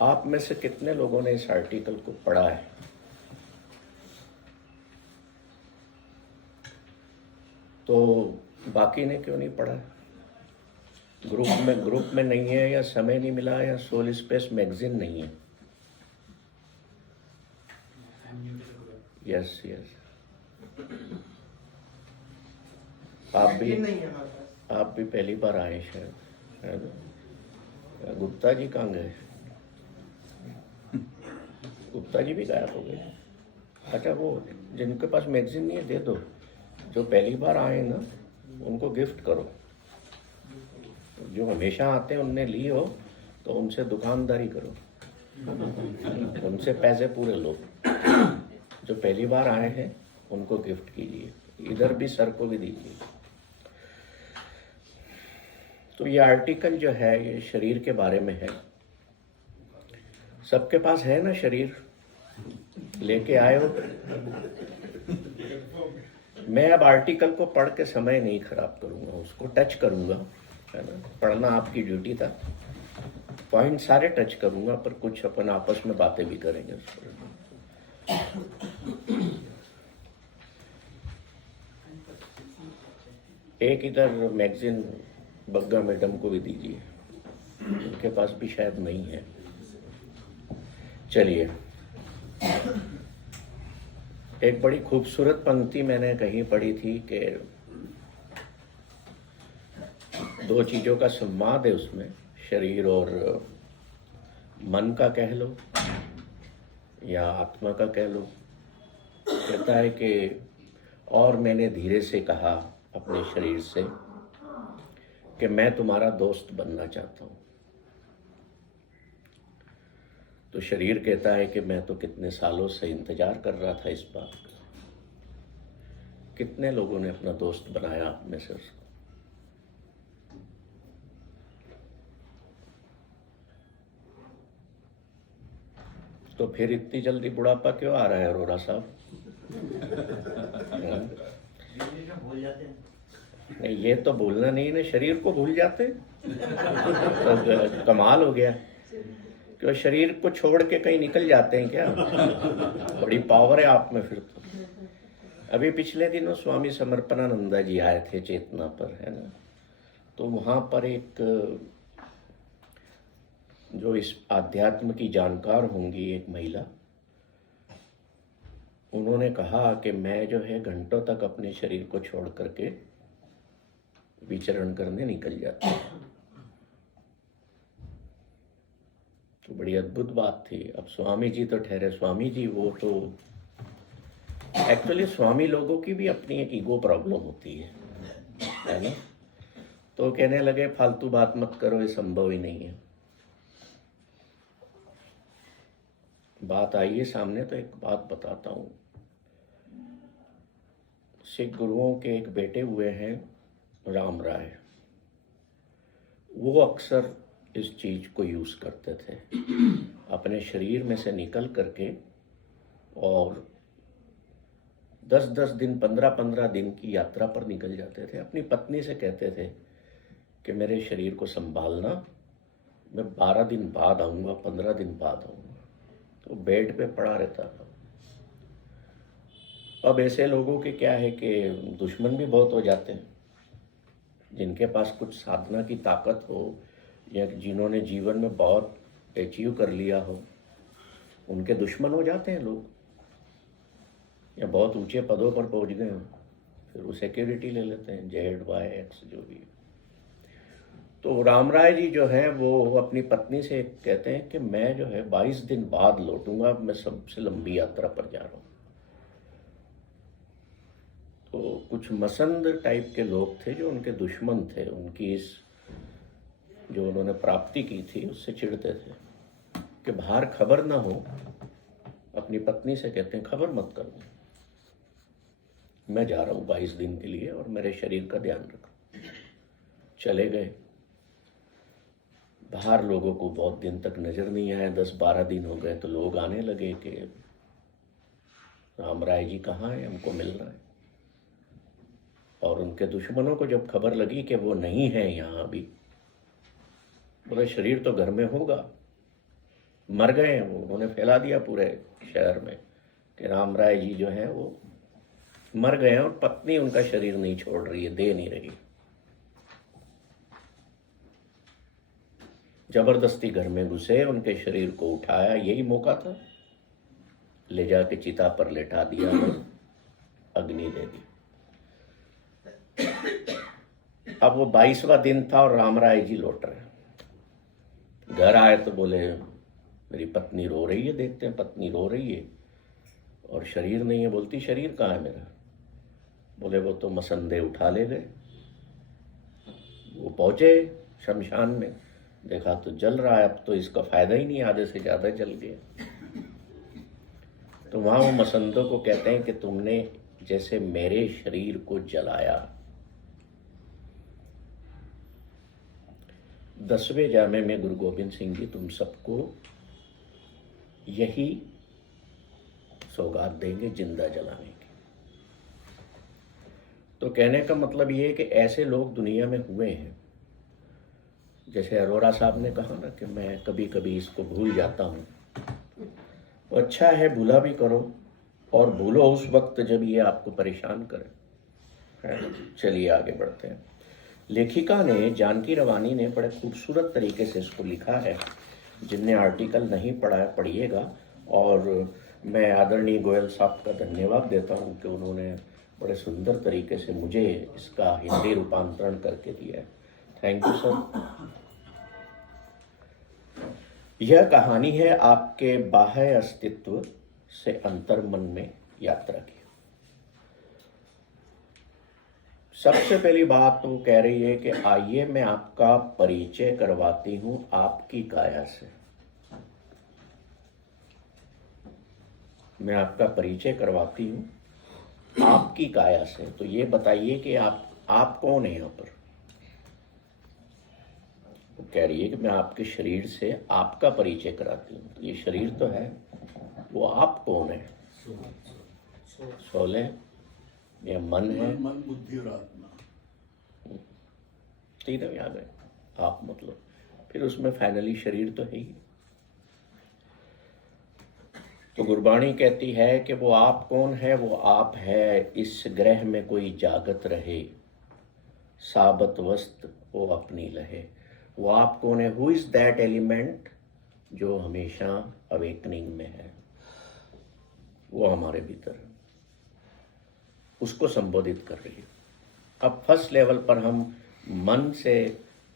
आप में से कितने लोगों ने इस आर्टिकल को पढ़ा है? तो बाकी ने क्यों नहीं पढ़ा? ग्रुप में नहीं है, या समय नहीं मिला, या सोल स्पेस मैगजीन नहीं है? यस यस, आप भी पहली बार आए शायद, है ना? गुप्ता जी कहाँ गए? गुप्ता जी भी गायब हो गए। अच्छा, वो जिनके पास मैगजीन नहीं है दे दो। जो पहली बार आए ना उनको गिफ्ट करो। जो हमेशा आते हैं उनने ली हो तो उनसे दुकानदारी करो, उनसे पैसे पूरे लो। जो पहली बार आए हैं उनको गिफ्ट कीजिए, इधर भी सर को भी दीजिए। तो ये आर्टिकल जो है ये शरीर के बारे में है। सबके पास है ना शरीर, लेके आए हो। मैं अब आर्टिकल को पढ़ के समय नहीं खराब करूंगा, उसको टच करूंगा, है ना? पढ़ना आपकी ड्यूटी था। पॉइंट सारे टच करूंगा, पर कुछ अपन आपस में बातें भी करेंगे उस पर। एक इधर मैगजीन बग्गा मैडम को भी दीजिए, उनके पास भी शायद नहीं है। चलिए, एक बड़ी खूबसूरत पंक्ति मैंने कहीं पढ़ी थी कि दो चीज़ों का संवाद है उसमें, शरीर और मन का कह लो या आत्मा का कह लो। कहता है कि और मैंने धीरे से कहा अपने शरीर से कि मैं तुम्हारा दोस्त बनना चाहता हूँ। तो शरीर कहता है कि मैं तो कितने सालों से इंतजार कर रहा था इस बात का। कितने लोगों ने अपना दोस्त बनाया आप में से उसको? तो फिर इतनी जल्दी बुढ़ापा क्यों आ रहा है अरोरा साहब? भूल जाते हैं। नहीं, ये तो भूलना नहीं ना, शरीर को भूल जाते। तो कमाल हो गया। क्यों शरीर को छोड़ के कहीं निकल जाते हैं क्या? बड़ी पावर है आप में फिर तो। अभी पिछले दिनों स्वामी समर्पणानंदा जी आए थे चेतना पर, है ना? तो वहाँ पर एक जो इस आध्यात्म की जानकार होंगी एक महिला, उन्होंने कहा कि मैं जो है घंटों तक अपने शरीर को छोड़ करके विचरण करने निकल जाती हूँ। तो बड़ी अद्भुत बात थी। अब स्वामी जी तो ठहरे स्वामी जी, वो तो एक्चुअली स्वामी लोगों की भी अपनी एक ईगो प्रॉब्लम होती है ना? तो कहने लगे फालतू बात मत करो, ये संभव ही नहीं है। बात आई है सामने तो एक बात बताता हूँ। सिख गुरुओं के एक बेटे हुए हैं राम राय। वो अक्सर इस चीज को यूज करते थे, अपने शरीर में से निकल करके, और 10-10 दिन 15-15 दिन की यात्रा पर निकल जाते थे। अपनी पत्नी से कहते थे कि मेरे शरीर को संभालना, मैं 12 दिन बाद आऊँगा, 15 दिन बाद आऊँगा। तो बेड पे पड़ा रहता था। अब ऐसे लोगों के क्या है कि दुश्मन भी बहुत हो जाते हैं। जिनके पास कुछ साधना की ताकत हो या जिन्होंने जीवन में बहुत अचीव कर लिया हो, उनके दुश्मन हो जाते हैं लोग, या बहुत ऊंचे पदों पर पहुंच गए हों, फिर वो सिक्योरिटी ले लेते हैं, ZYX जो भी। तो राम राय जी जो है वो अपनी पत्नी से कहते हैं कि मैं जो है 22 दिन बाद लौटूंगा, मैं सबसे लंबी यात्रा पर जा रहा हूँ। तो कुछ मसंद टाइप के लोग थे जो उनके दुश्मन थे, उनकी इस जो उन्होंने प्राप्ति की थी उससे चिढ़ते थे कि बाहर खबर ना हो। अपनी पत्नी से कहते हैं खबर मत करो, मैं जा रहा हूँ 22 दिन के लिए और मेरे शरीर का ध्यान रखो। चले गए। बाहर लोगों को बहुत दिन तक नजर नहीं आया, 10-12 दिन हो गए तो लोग आने लगे कि राम राय जी कहाँ हैं, हमको मिलना है। और उनके दुश्मनों को जब खबर लगी कि वो नहीं है यहाँ अभी, बोले शरीर तो घर में होगा, मर गए हैं, वो उन्होंने फैला दिया पूरे शहर में कि राम राय जी जो हैं वो मर गए हैं और पत्नी उनका शरीर नहीं छोड़ रही है, दे नहीं रही। जबरदस्ती घर में घुसे, उनके शरीर को उठाया, यही मौका था, ले जाके चिता पर लेटा दिया और अग्नि दे दी। अब वो 22वां दिन था और राम राय जी लौट रहे। घर आए तो बोले मेरी पत्नी रो रही है, देखते हैं पत्नी रो रही है और शरीर नहीं है। बोलती शरीर कहाँ है मेरा? बोले वो तो मसंदे उठा ले गए। वो पहुंचे शमशान में, देखा तो जल रहा है, अब तो इसका फायदा ही नहीं, आधे से ज्यादा जल गया। तो वहां वो मसंदों को कहते हैं कि तुमने जैसे मेरे शरीर को जलाया। 10वें जामे में गुरु गोविंद सिंह जी तुम सबको यही सौगात देंगे, जिंदा जलाने की। तो कहने का मतलब ये है कि ऐसे लोग दुनिया में हुए हैं। जैसे अरोरा साहब ने कहा ना कि मैं कभी कभी इसको भूल जाता हूँ। तो अच्छा है, भूला भी करो और भूलो उस वक्त जब ये आपको परेशान करे। चलिए आगे बढ़ते हैं। लेखिका ने, जानकी रवानी ने बड़े खूबसूरत तरीके से इसको लिखा है। जिनने आर्टिकल नहीं पढ़ा है पढ़िएगा। और मैं आदरणीय गोयल साहब का धन्यवाद देता हूँ कि उन्होंने बड़े सुंदर तरीके से मुझे इसका हिंदी रूपांतरण करके दिया है। Thank you sir. यह कहानी है आपके बाह्य अस्तित्व से अंतर्मन में यात्रा की। सबसे पहली बात तो कह रही है कि आइए मैं आपका परिचय करवाती हूं आपकी काया से। मैं आपका परिचय करवाती हूं आपकी काया से। तो ये बताइए कि आप कौन है यहाँ पर? वो कह रही है कि मैं आपके शरीर से आपका परिचय कराती हूँ। तो ये शरीर तो है, वो आप कौन है? सोल है या मन है? मन, बुद्धि और आत्मा, तीनों आ गए। आप मतलब फिर उसमें फाइनली शरीर तो है ही। तो गुरबाणी कहती है कि वो आप कौन है? वो आप है इस ग्रह में कोई जागत रहे, साबत वस्त वो अपनी लहे। वो आप कौन है? हु इज दैट एलिमेंट जो हमेशा अवेकनिंग में है? वो हमारे भीतर है, उसको संबोधित कर रही है। अब फर्स्ट लेवल पर हम मन से,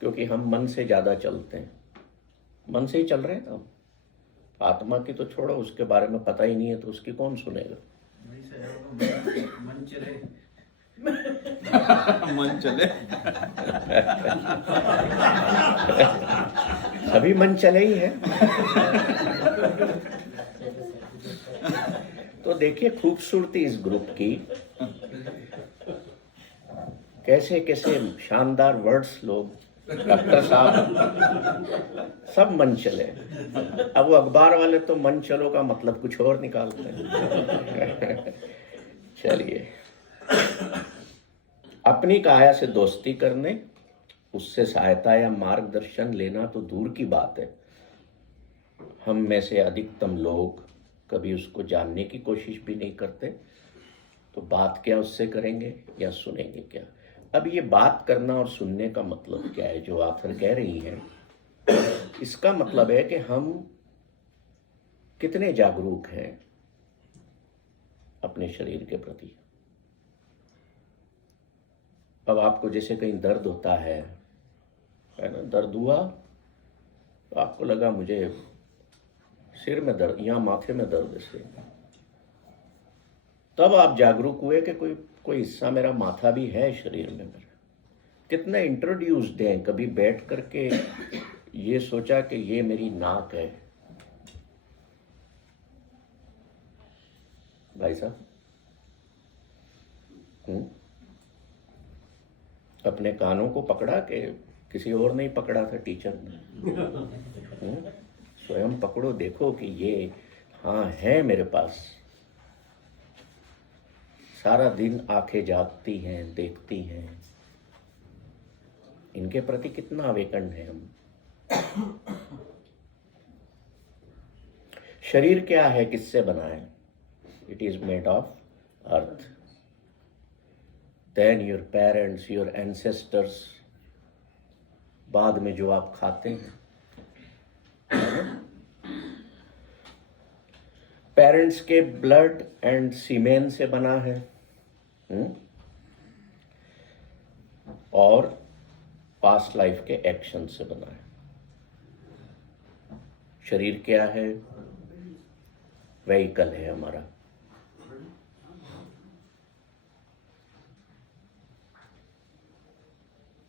क्योंकि हम मन से ज्यादा चलते हैं, मन से ही चल रहे हैं हम। आत्मा की तो छोड़ो, उसके बारे में पता ही नहीं है तो उसकी कौन सुनेगा? मन चले मन चले। सभी मन चले ही है। तो देखिए खूबसूरती इस ग्रुप की, कैसे कैसे शानदार वर्ड्स लोग, डॉक्टर साहब सब मन चले। अब वो अखबार वाले तो मन चलो का मतलब कुछ और निकालते हैं। चलिए, अपनी काया से दोस्ती करने, उससे सहायता या मार्गदर्शन लेना तो दूर की बात है। हम में से अधिकतम लोग कभी उसको जानने की कोशिश भी नहीं करते। तो बात क्या उससे करेंगे या सुनेंगे क्या? अब ये बात करना और सुनने का मतलब क्या है जो आखिर कह रही हैं? इसका मतलब है कि हम कितने जागरूक हैं अपने शरीर के प्रति। अब आपको जैसे कहीं दर्द होता है ना, दर्द हुआ तो आपको लगा मुझे सिर में दर्द, यहाँ माथे में दर्द है, तब आप जागरूक हुए कि कोई हिस्सा मेरा माथा भी है शरीर में मेरा। कितने इंट्रोड्यूस्ड हैं, कभी बैठ करके ये सोचा कि ये मेरी नाक है? भाई साहब, अपने कानों को पकड़ा कि किसी और नहीं पकड़ा था टीचर ने? स्वयं पकड़ो, देखो कि ये हाँ है मेरे पास। सारा दिन आंखें जागती हैं, देखती हैं। इनके प्रति कितना अवेकन है हम। शरीर क्या है, किससे बना है? It is made of earth. Then your parents, your ancestors, बाद में जो आप खाते हैं, पेरेंट्स के ब्लड एंड सीमेन से बना है। और पास्ट लाइफ के एक्शन से बना है। शरीर क्या है? व्हीकल है हमारा।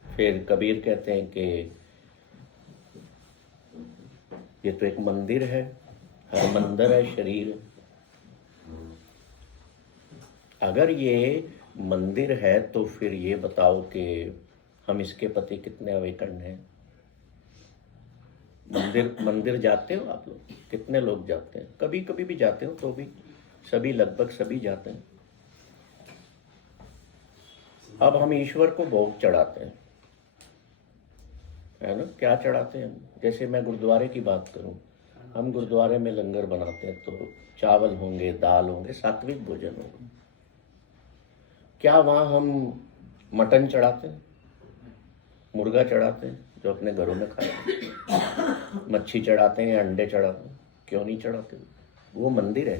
फिर कबीर कहते हैं कि ये तो एक मंदिर है, हर मंदिर है शरीर। अगर ये मंदिर है तो फिर ये बताओ कि हम इसके प्रति कितने अवेकन हैं? मंदिर जाते हो आप लोग? कितने लोग जाते हैं? कभी कभी भी जाते हो तो भी सभी, लगभग सभी जाते हैं। अब हम ईश्वर को भोग चढ़ाते हैं, है ना? क्या चढ़ाते हैं हम? जैसे मैं गुरुद्वारे की बात करूं, हम गुरुद्वारे में लंगर बनाते हैं तो चावल होंगे, दाल होंगे, सात्विक भोजन होगा। क्या वहाँ हम मटन चढ़ाते हैं, मुर्गा चढ़ाते हैं जो अपने घरों में खाते हैं, मच्छी चढ़ाते हैं या अंडे चढ़ाते हैं? क्यों नहीं चढ़ाते? वो मंदिर है।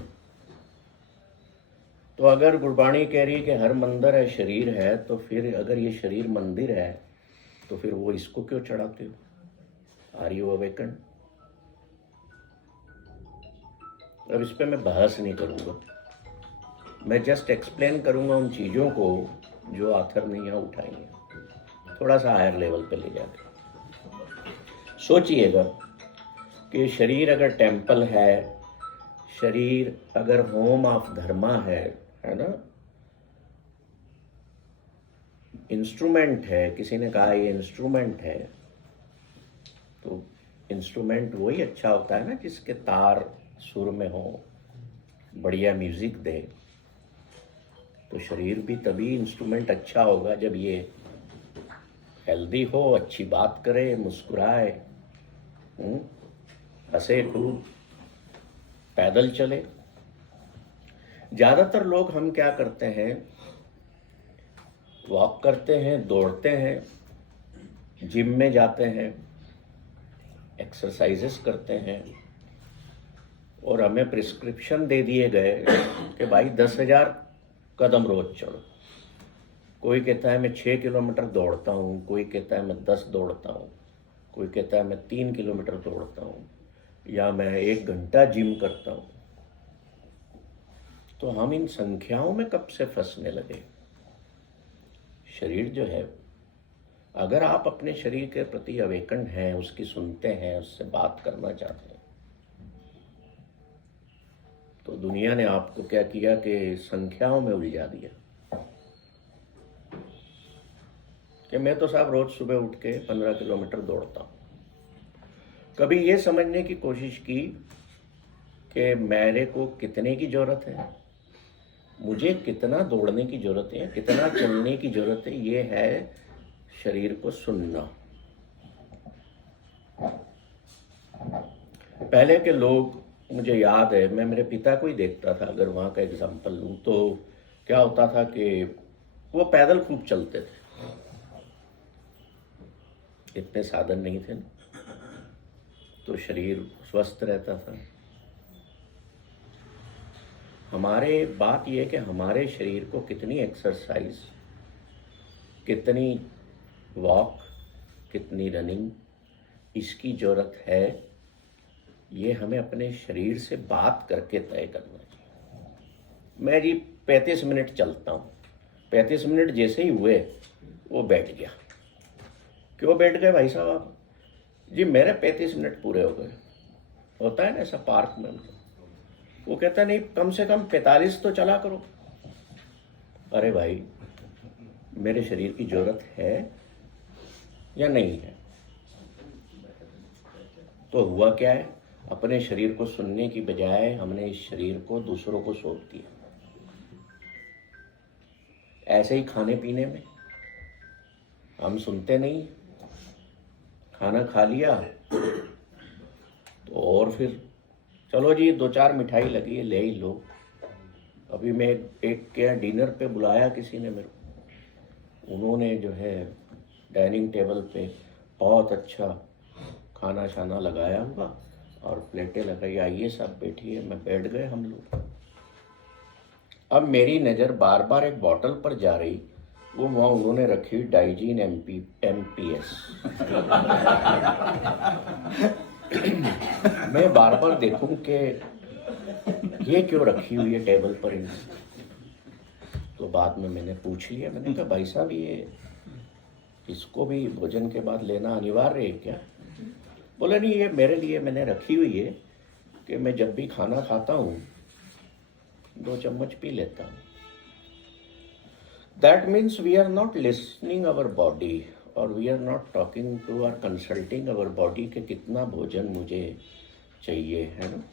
तो अगर गुरबाणी कह रही है कि हर मंदिर है शरीर है, तो फिर अगर ये शरीर मंदिर है तो फिर वो इसको क्यों चढ़ाते हो? Are you awaken? अब इस पे मैं बहस नहीं करूँगा, मैं जस्ट एक्सप्लेन करूँगा उन चीज़ों को जो आथर ने यहाँ उठाई हैं, थोड़ा सा हायर लेवल पे ले जाकर। सोचिएगा कि शरीर अगर टेम्पल है, शरीर अगर होम ऑफ धर्मा है ना, इंस्ट्रूमेंट है, किसी ने कहा ये इंस्ट्रूमेंट है, तो इंस्ट्रूमेंट वही अच्छा होता है ना जिसके तार सुर में हो, बढ़िया म्यूजिक दे। तो शरीर भी तभी इंस्ट्रूमेंट अच्छा होगा जब ये हेल्दी हो, अच्छी बात करे, मुस्कुराए, हंसे खूब, पैदल चले। ज़्यादातर लोग हम क्या करते हैं, वॉक करते हैं, दौड़ते हैं, जिम में जाते हैं, एक्सरसाइजेस करते हैं, और हमें प्रिस्क्रिप्शन दे दिए गए कि भाई 10,000 कदम रोज चढ़ो। कोई कहता है मैं 6 किलोमीटर दौड़ता हूँ, कोई कहता है मैं 10 दौड़ता हूँ, कोई कहता है मैं 3 किलोमीटर दौड़ता हूँ, या मैं 1 घंटा जिम करता हूँ। तो हम इन संख्याओं में कब से फंसने लगे? शरीर जो है, अगर आप अपने शरीर के प्रति अवेकन हैं, उसकी सुनते हैं, उससे बात करना चाहते हैं, तो दुनिया ने आपको क्या किया कि संख्याओं में उलझा दिया कि मैं तो साहब रोज सुबह उठ के 15 किलोमीटर दौड़ता हूँ। कभी ये समझने की कोशिश की कि मेरे को कितने की ज़रूरत है, मुझे कितना दौड़ने की ज़रूरत है, कितना चलने की ज़रूरत है? ये है शरीर को सुनना। पहले के लोग, मुझे याद है, मैं मेरे पिता को ही देखता था, अगर वहाँ का एग्जाम्पल लूँ तो क्या होता था कि वो पैदल खूब चलते थे, इतने साधन नहीं थे ना, तो शरीर स्वस्थ रहता था। हमारे बात यह है कि हमारे शरीर को कितनी एक्सरसाइज, कितनी वॉक, कितनी रनिंग, इसकी ज़रूरत है, ये हमें अपने शरीर से बात करके तय करना चाहिए। मैं जी 35 मिनट चलता हूँ, 35 मिनट जैसे ही हुए वो बैठ गया। क्यों बैठ गए भाई साहब आप? जी मेरे 35 मिनट पूरे हो गए। होता है ना ऐसा पार्क में, वो कहता नहीं कम से कम 45 तो चला करो। अरे भाई, मेरे शरीर की ज़रूरत है या नहीं है? तो हुआ क्या है, अपने शरीर को सुनने की बजाय हमने इस शरीर को दूसरों को सौंप दिया। ऐसे ही खाने पीने में हम सुनते नहीं, खाना खा लिया तो और फिर चलो जी 2-4 मिठाई लगी है, ले ही लो। अभी मैं एक क्या डिनर पे बुलाया किसी ने मेरे को, उन्होंने जो है डाइनिंग टेबल पे बहुत अच्छा खाना शाना लगाया हुआ और प्लेटें लगाई, आइए सब बैठिए, मैं बैठ गए हम लोग। अब मेरी नज़र बार बार एक बॉटल पर जा रही, वो वहाँ उन्होंने रखी डाइजीन MPS। मैं बार बार देखूं कि ये क्यों रखी हुई है टेबल पर इन्होंने। तो बाद में मैंने पूछ लिया, मैंने कहा भाई साहब ये इसको भी भोजन के बाद लेना अनिवार्य है क्या? बोले नहीं, ये मेरे लिए मैंने रखी हुई है कि मैं जब भी खाना खाता हूँ 2 चम्मच पी लेता हूँ। That means we are not listening our body और we are not talking to or consulting our body के कितना भोजन मुझे चाहिए, है ना।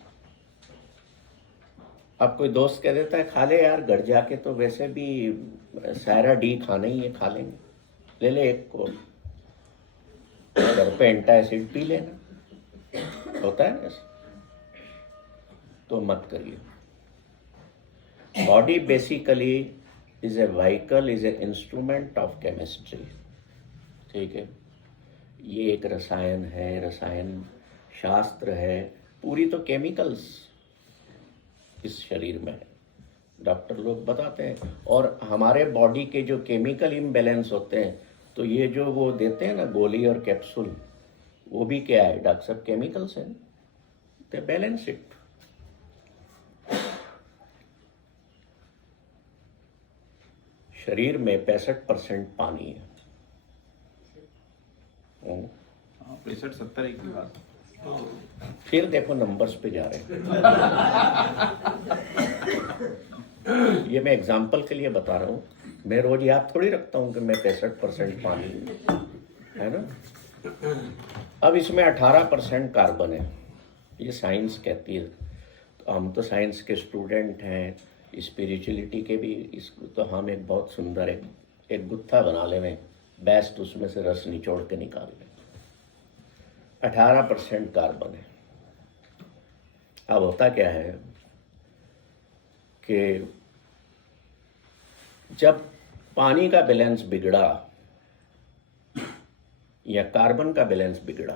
अब कोई दोस्त कह देता है खा ले यार, घर जाके तो वैसे भी सारा डी खाना ही है, खा लेंगे, ले ले एक को, घर पे एंटासिड पी लेना, होता है ना ऐसा। तो मत करिए। Body basically is a vehicle, is a instrument of chemistry, ठीक है। ये एक रसायन है, रसायन शास्त्र है, पूरी तो केमिकल्स इस शरीर में है, डॉक्टर लोग बताते हैं। और हमारे बॉडी के जो केमिकल इम्बैलेंस होते हैं, तो ये जो वो देते हैं ना गोली और कैप्सूल, वो भी क्या है डॉक्टर साहब, केमिकल्स हैं, दे बैलेंस इट। शरीर में 65% पानी है। 65-70 एक की बात। फिर देखो नंबर्स पे जा रहे हैं। ये मैं एग्जाम्पल के लिए बता रहा हूँ, मैं रोज याद थोड़ी रखता हूँ कि मैं 65% पानी है ना। अब इसमें 18% कार्बन है, ये साइंस कहती है। तो हम तो साइंस के स्टूडेंट हैं, स्पिरिचुअलिटी के भी, इसको तो हम एक बहुत सुंदर एक गुत्था बना लें, बेस्ट उसमें से रस निचोड़ के निकाल लें। 18% कार्बन है। अब होता क्या है कि जब पानी का बैलेंस बिगड़ा या कार्बन का बैलेंस बिगड़ा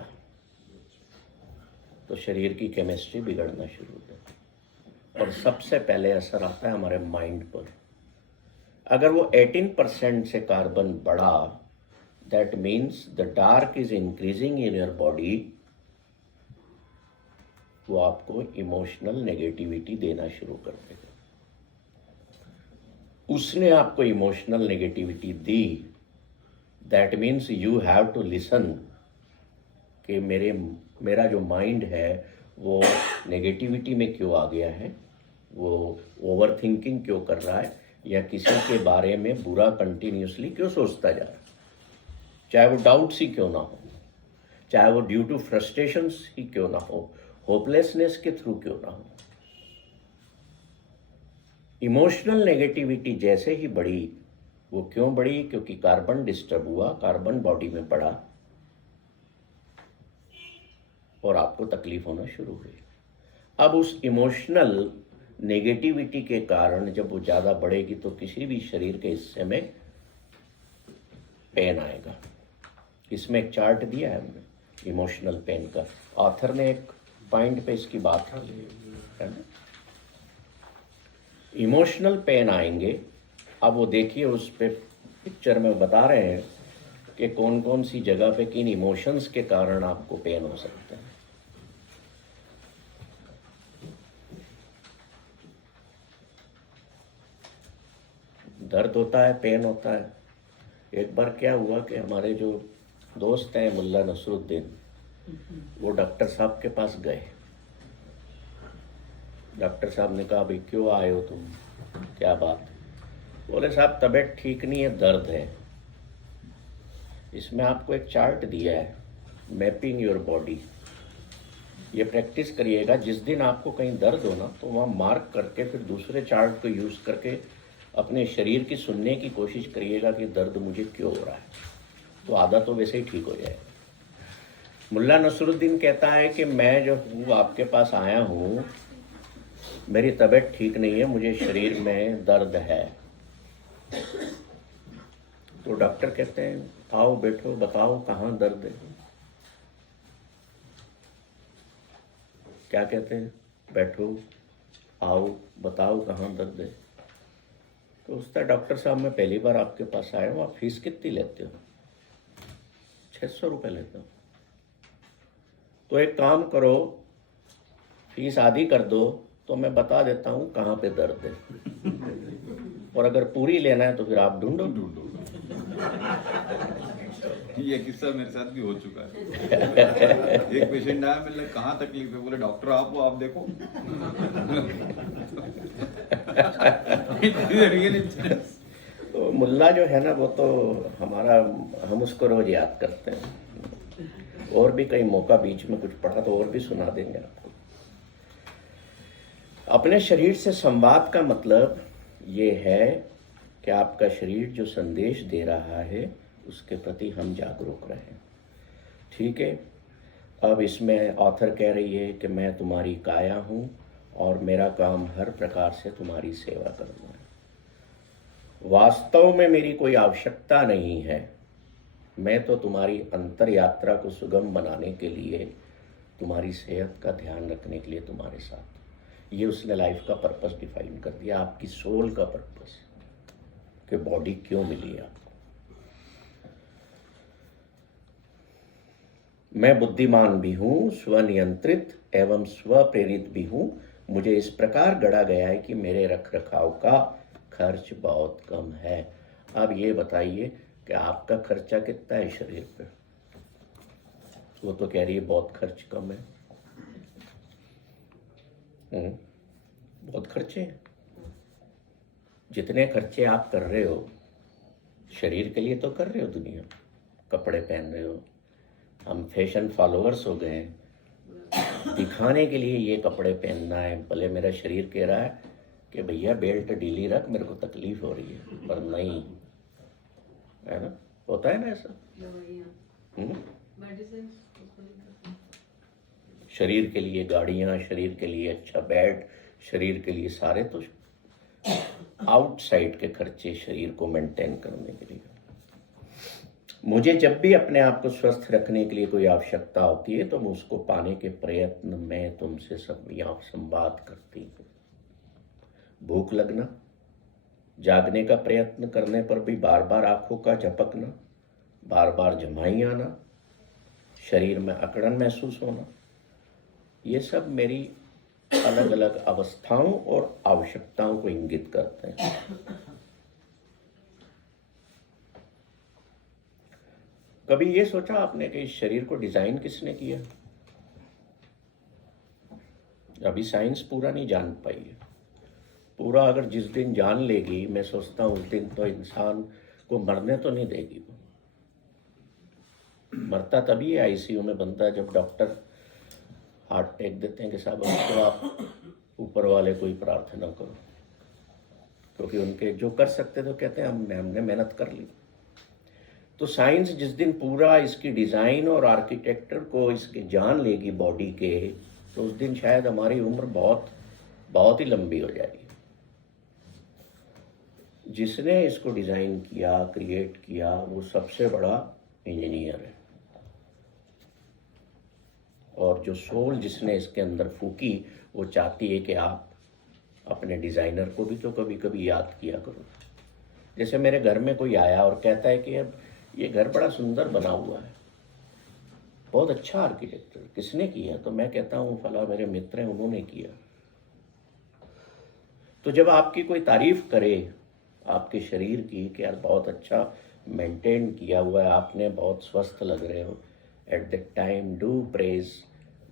तो शरीर की केमिस्ट्री बिगड़ना शुरू हो जाती है। और सबसे पहले असर आता है हमारे माइंड पर। अगर वो 18% से कार्बन बढ़ा, that means the dark is increasing in your body, वो आपको इमोशनल नेगेटिविटी देना शुरू कर देगा। उसने आपको इमोशनल नेगेटिविटी दी, that means you have to listen कि मेरा जो माइंड है वो नेगेटिविटी में क्यों आ गया है, वो ओवर थिंकिंग क्यों कर रहा है, या किसी के बारे में बुरा कंटिन्यूसली क्यों सोचता जा रहा है, चाहे वो डाउट्स ही क्यों ना हो, चाहे वो ड्यू टू फ्रस्ट्रेशंस ही क्यों ना हो, होपलेसनेस के थ्रू क्यों ना हो। इमोशनल नेगेटिविटी जैसे ही बढ़ी, वो क्यों बढ़ी, क्योंकि कार्बन डिस्टर्ब हुआ, कार्बन बॉडी में बढ़ा और आपको तकलीफ होना शुरू हुई। अब उस इमोशनल नेगेटिविटी के कारण जब वो ज़्यादा बढ़ेगी तो किसी भी शरीर के हिस्से में पेन आएगा। इसमें एक चार्ट दिया है हमने इमोशनल पेन का, ऑथर ने एक पॉइंट पे इसकी बात की है ना। इमोशनल पेन आएंगे। अब वो देखिए उस पे पिक्चर में बता रहे हैं कि कौन कौन सी जगह पे किन इमोशंस के कारण आपको पेन हो सकता है। दर्द होता है, पेन होता है। एक बार क्या हुआ कि हमारे जो दोस्त हैं मुल्ला नसरुद्दीन, वो डॉक्टर साहब के पास गए। डॉक्टर साहब ने कहा भाई क्यों आए हो तुम, क्या बात? बोले साहब तबीयत ठीक नहीं है, दर्द है। इसमें आपको एक चार्ट दिया है, मैपिंग योर बॉडी। ये प्रैक्टिस करिएगा, जिस दिन आपको कहीं दर्द हो ना तो वहाँ मार्क करके फिर दूसरे चार्ट को यूज़ करके अपने शरीर की सुनने की कोशिश करिएगा कि दर्द मुझे क्यों हो रहा है, तो आधा तो वैसे ही ठीक हो जाएगा। मुल्ला नसरुद्दीन कहता है कि मैं जो हूँ आपके पास आया हूँ, मेरी तबीयत ठीक नहीं है, मुझे शरीर में दर्द है। तो डॉक्टर कहते हैं आओ बैठो, बताओ कहाँ दर्द है। क्या कहते हैं? बैठो, आओ, बताओ कहाँ दर्द है। तो उसका डॉक्टर साहब मैं पहली बार आपके पास आया हूँ, आप फीस कितनी लेते हो? 600 रुपये लेते हो। तो एक काम करो, फीस आधी कर दो तो मैं बता देता हूँ कहाँ पे दर्द है, और अगर पूरी लेना है तो फिर आप ढूंढो। ये किस्सा मेरे साथ भी हो चुका है। एक पेशेंट आया, मैंने कहाँ तकलीफ है, बोले डॉक्टर आप हो, आप देखो। तो मुल्ला जो है ना वो तो हमारा, हम उसको रोज याद करते हैं। और भी कई मौका बीच में कुछ पड़ा तो और भी सुना देंगे आपको। अपने शरीर से संवाद का मतलब ये है कि आपका शरीर जो संदेश दे रहा है उसके प्रति हम जागरूक रहें। ठीक है। अब इसमें ऑथर कह रही है कि मैं तुम्हारी काया हूँ और मेरा काम हर प्रकार से तुम्हारी सेवा करना है। वास्तव में मेरी कोई आवश्यकता नहीं है, मैं तो तुम्हारी अंतर यात्रा को सुगम बनाने के लिए, तुम्हारी सेहत का ध्यान रखने के लिए तुम्हारे साथ। ये उसने लाइफ का पर्पस डिफाइन कर दिया, आपकी सोल का पर्पस, कि बॉडी क्यों मिली आपको। मैं बुद्धिमान भी हूँ, स्वनियंत्रित एवं स्वप्रेरित भी हूँ। मुझे इस प्रकार गढ़ा गया है कि मेरे रख रखाव का खर्च बहुत कम है। अब ये बताइए कि आपका खर्चा कितना है शरीर पे? वो तो कह रही है बहुत खर्च कम है। बहुत खर्चे हैं। जितने खर्चे आप कर रहे हो शरीर के लिए तो कर रहे हो, दुनिया कपड़े पहन रहे हो। हम फैशन फॉलोअर्स हो गए हैं, दिखाने के लिए ये कपड़े पहनना है। भले मेरा शरीर कह रहा है कि भैया बेल्ट ढीली रख, मेरे को तकलीफ हो रही है, पर नहीं, है ना, होता है ना ऐसा। शरीर के लिए गाड़ियां, शरीर के लिए अच्छा बेड, शरीर के लिए सारे तो आउटसाइड के खर्चे शरीर को मेंटेन करने के लिए। मुझे जब भी अपने आप को स्वस्थ रखने के लिए कोई आवश्यकता होती है तो मैं उसको पाने के प्रयत्न में तुमसे सब यहाँ संवाद करती हूँ। भूख लगना, जागने का प्रयत्न करने पर भी बार बार आंखों का झपकना, बार बार झमाई आना, शरीर में अकड़न महसूस होना, ये सब मेरी अलग अलग अवस्थाओं और आवश्यकताओं को इंगित करते हैं। कभी ये सोचा आपने कि इस शरीर को डिजाइन किसने किया? अभी साइंस पूरा नहीं जान पाई है। पूरा अगर जिस दिन जान लेगी, मैं सोचता हूँ उस दिन तो इंसान को मरने तो नहीं देगी। वो मरता तभी है आईसीयू में बनता है जब डॉक्टर हार्ट टेक देते हैं कि साहब उसको आप ऊपर वाले को ही प्रार्थना करो, क्योंकि उनके जो कर सकते तो कहते हैं हमने मेहनत कर ली। तो साइंस जिस दिन पूरा इसकी डिज़ाइन और आर्किटेक्चर को इसके जान लेगी बॉडी के, तो उस दिन शायद हमारी उम्र बहुत बहुत ही लंबी हो जाएगी। जिसने इसको डिज़ाइन किया, क्रिएट किया, वो सबसे बड़ा इंजीनियर है। और जो सोल जिसने इसके अंदर फूकी, वो चाहती है कि आप अपने डिज़ाइनर को भी तो कभी कभी याद किया करो। जैसे मेरे घर में कोई आया और कहता है कि अब ये घर बड़ा सुंदर बना हुआ है, बहुत अच्छा आर्किटेक्चर, किसने किया? तो मैं कहता हूँ फला मेरे मित्र हैं, उन्होंने किया। तो जब आपकी कोई तारीफ करे आपके शरीर की कि यार बहुत अच्छा मेंटेन किया हुआ है आपने, बहुत स्वस्थ लग रहे हो, at that time do praise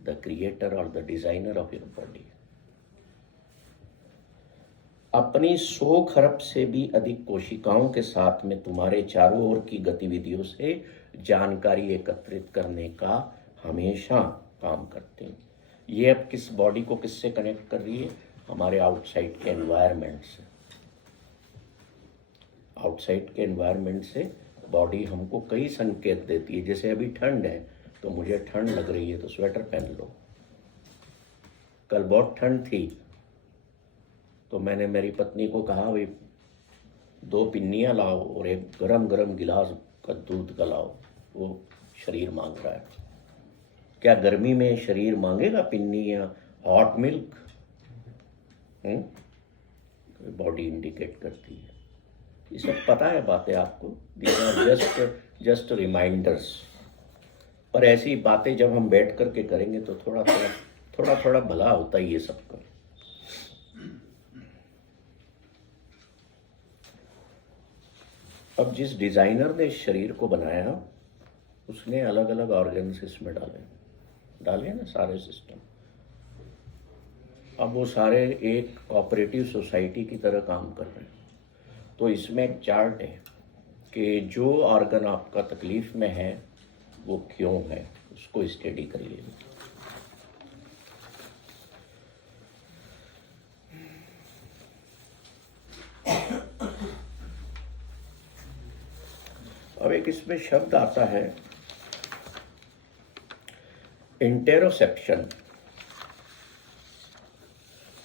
the creator और the designer of your body. अपनी 100 खरब से भी अधिक कोशिकाओं के साथ में तुम्हारे चारों ओर की गतिविधियों से जानकारी एकत्रित करने का हमेशा काम करती हैं। ये अब किस बॉडी को किससे कनेक्ट कर रही है? हमारे आउटसाइड के एनवायरनमेंट से। आउटसाइड के एनवायरनमेंट से बॉडी हमको कई संकेत देती है। जैसे अभी ठंड है तो मुझे ठंड लग रही है तो स्वेटर पहन लो। कल बहुत ठंड थी तो मैंने मेरी पत्नी को कहा भाई 2 पिन्नियाँ लाओ और एक गरम गरम गिलास का दूध का लाओ, वो शरीर मांग रहा है। क्या गर्मी में शरीर मांगेगा पिन्नी या हॉट मिल्क? बॉडी इंडिकेट करती है। ये सब पता है बातें आपको, दीज आर जस्ट रिमाइंडर्स। पर ऐसी बातें जब हम बैठ करके करेंगे तो थोड़ा थोड़ा भला होता ही ये सबका। अब जिस डिजाइनर ने इस शरीर को बनाया उसने अलग अलग ऑर्गन्स इसमें डाले ना सारे सिस्टम। अब वो सारे एक कोऑपरेटिव सोसाइटी की तरह काम कर रहे हैं। तो इसमें एक चार्ट है कि जो ऑर्गन आपका तकलीफ में है वो क्यों है, उसको स्टडी करिए। अब एक इसमें शब्द आता है इंटेरोसेप्शन।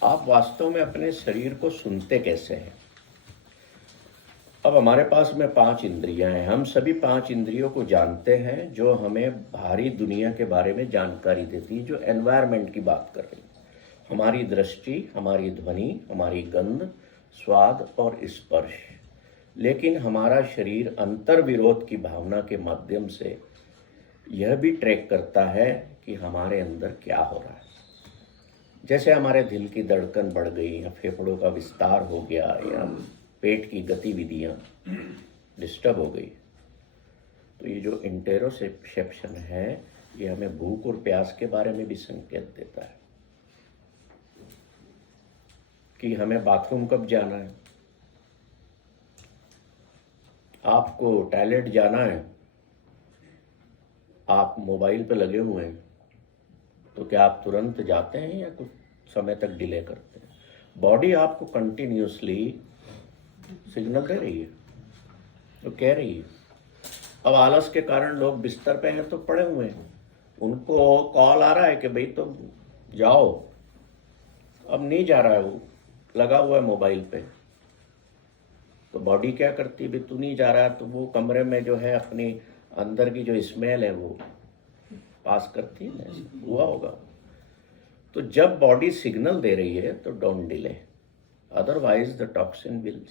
आप वास्तव में अपने शरीर को सुनते कैसे हैं? अब हमारे पास में 5 इंद्रियां हैं। हम सभी 5 इंद्रियों को जानते हैं जो हमें बाहरी दुनिया के बारे में जानकारी देती है, जो एनवायरनमेंट की बात कर रही है। हमारी दृष्टि, हमारी ध्वनि, हमारी गंध, स्वाद और स्पर्श। लेकिन हमारा शरीर अंतर विरोध की भावना के माध्यम से यह भी ट्रैक करता है कि हमारे अंदर क्या हो रहा है। जैसे हमारे दिल की धड़कन बढ़ गई या फेफड़ों का विस्तार हो गया या पेट की गतिविधियां डिस्टर्ब हो गई, तो ये जो इंटेरोसेप्शन है ये हमें भूख और प्यास के बारे में भी संकेत देता है कि हमें बाथरूम कब जाना है। आपको टॉयलेट जाना है, आप मोबाइल पे लगे हुए हैं, तो क्या आप तुरंत जाते हैं या कुछ समय तक डिले करते हैं? बॉडी आपको कंटिन्यूसली सिग्नल दे रही है, तो कह रही है। अब आलस के कारण लोग बिस्तर पे हैं तो पड़े हुए हैं, उनको कॉल आ रहा है कि भाई तुम जाओ, अब नहीं जा रहा है, वो लगा हुआ है मोबाइल पे। तो बॉडी क्या करती है, भाई तू नहीं जा रहा है, तो वो कमरे में जो है अपनी अंदर की जो स्मेल है वो पास करती है ना, हुआ होगा। तो जब बॉडी सिग्नल दे रही है तो don't delay, otherwise the toxin will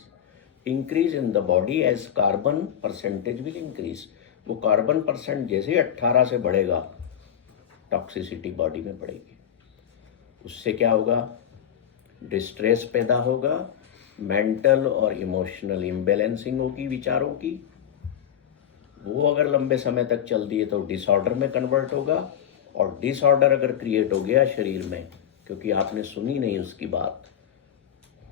increase in the body as carbon percentage will increase. वो कार्बन परसेंट जैसे ही 18 से बढ़ेगा टॉक्सिसिटी बॉडी में बढ़ेगी। उससे क्या होगा, डिस्ट्रेस पैदा होगा, मेंटल और इमोशनल इम्बैलेंसिंग होगी विचारों की। वो अगर लंबे समय तक चलती है तो डिसऑर्डर में कन्वर्ट होगा, और डिसऑर्डर अगर क्रिएट हो गया शरीर में क्योंकि आपने सुनी नहीं उसकी बात,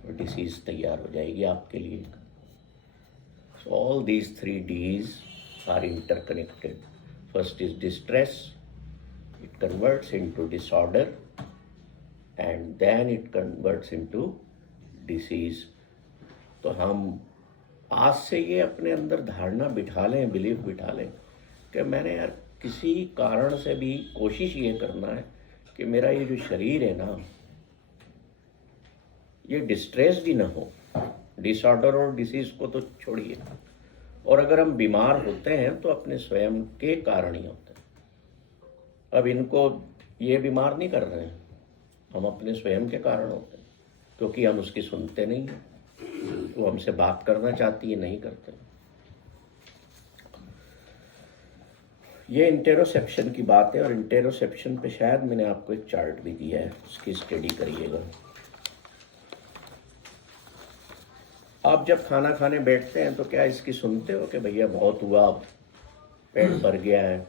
तो डिसीज तैयार हो जाएगी आपके लिए। So all these 3 Ds are interconnected. First is distress, it converts into disorder and then it converts into disease. तो हम आज से ये अपने अंदर धारणा बिठा लें, बिलीफ बिठा लें कि मैंने यार किसी कारण से भी कोशिश ये करना है कि मेरा ये जो शरीर है ना ये डिस्ट्रेस भी ना हो। डिसऑर्डर और डिसीज को तो छोड़िए, और अगर हम बीमार होते हैं तो अपने स्वयं के कारण ही होते हैं। अब इनको ये बीमार नहीं कर रहे हैं, हम अपने स्वयं के कारण होते हैं क्योंकि हम उसकी सुनते नहीं हैं। वो हमसे बात करना चाहती है, नहीं करते। ये इंटेरोसेप्शन की बात है, और इंटेरोसेप्शन पे शायद मैंने आपको एक चार्ट भी दिया है, उसकी स्टडी करिएगा। आप जब खाना खाने बैठते हैं तो क्या इसकी सुनते हो कि भैया बहुत हुआ, पेट भर गया है,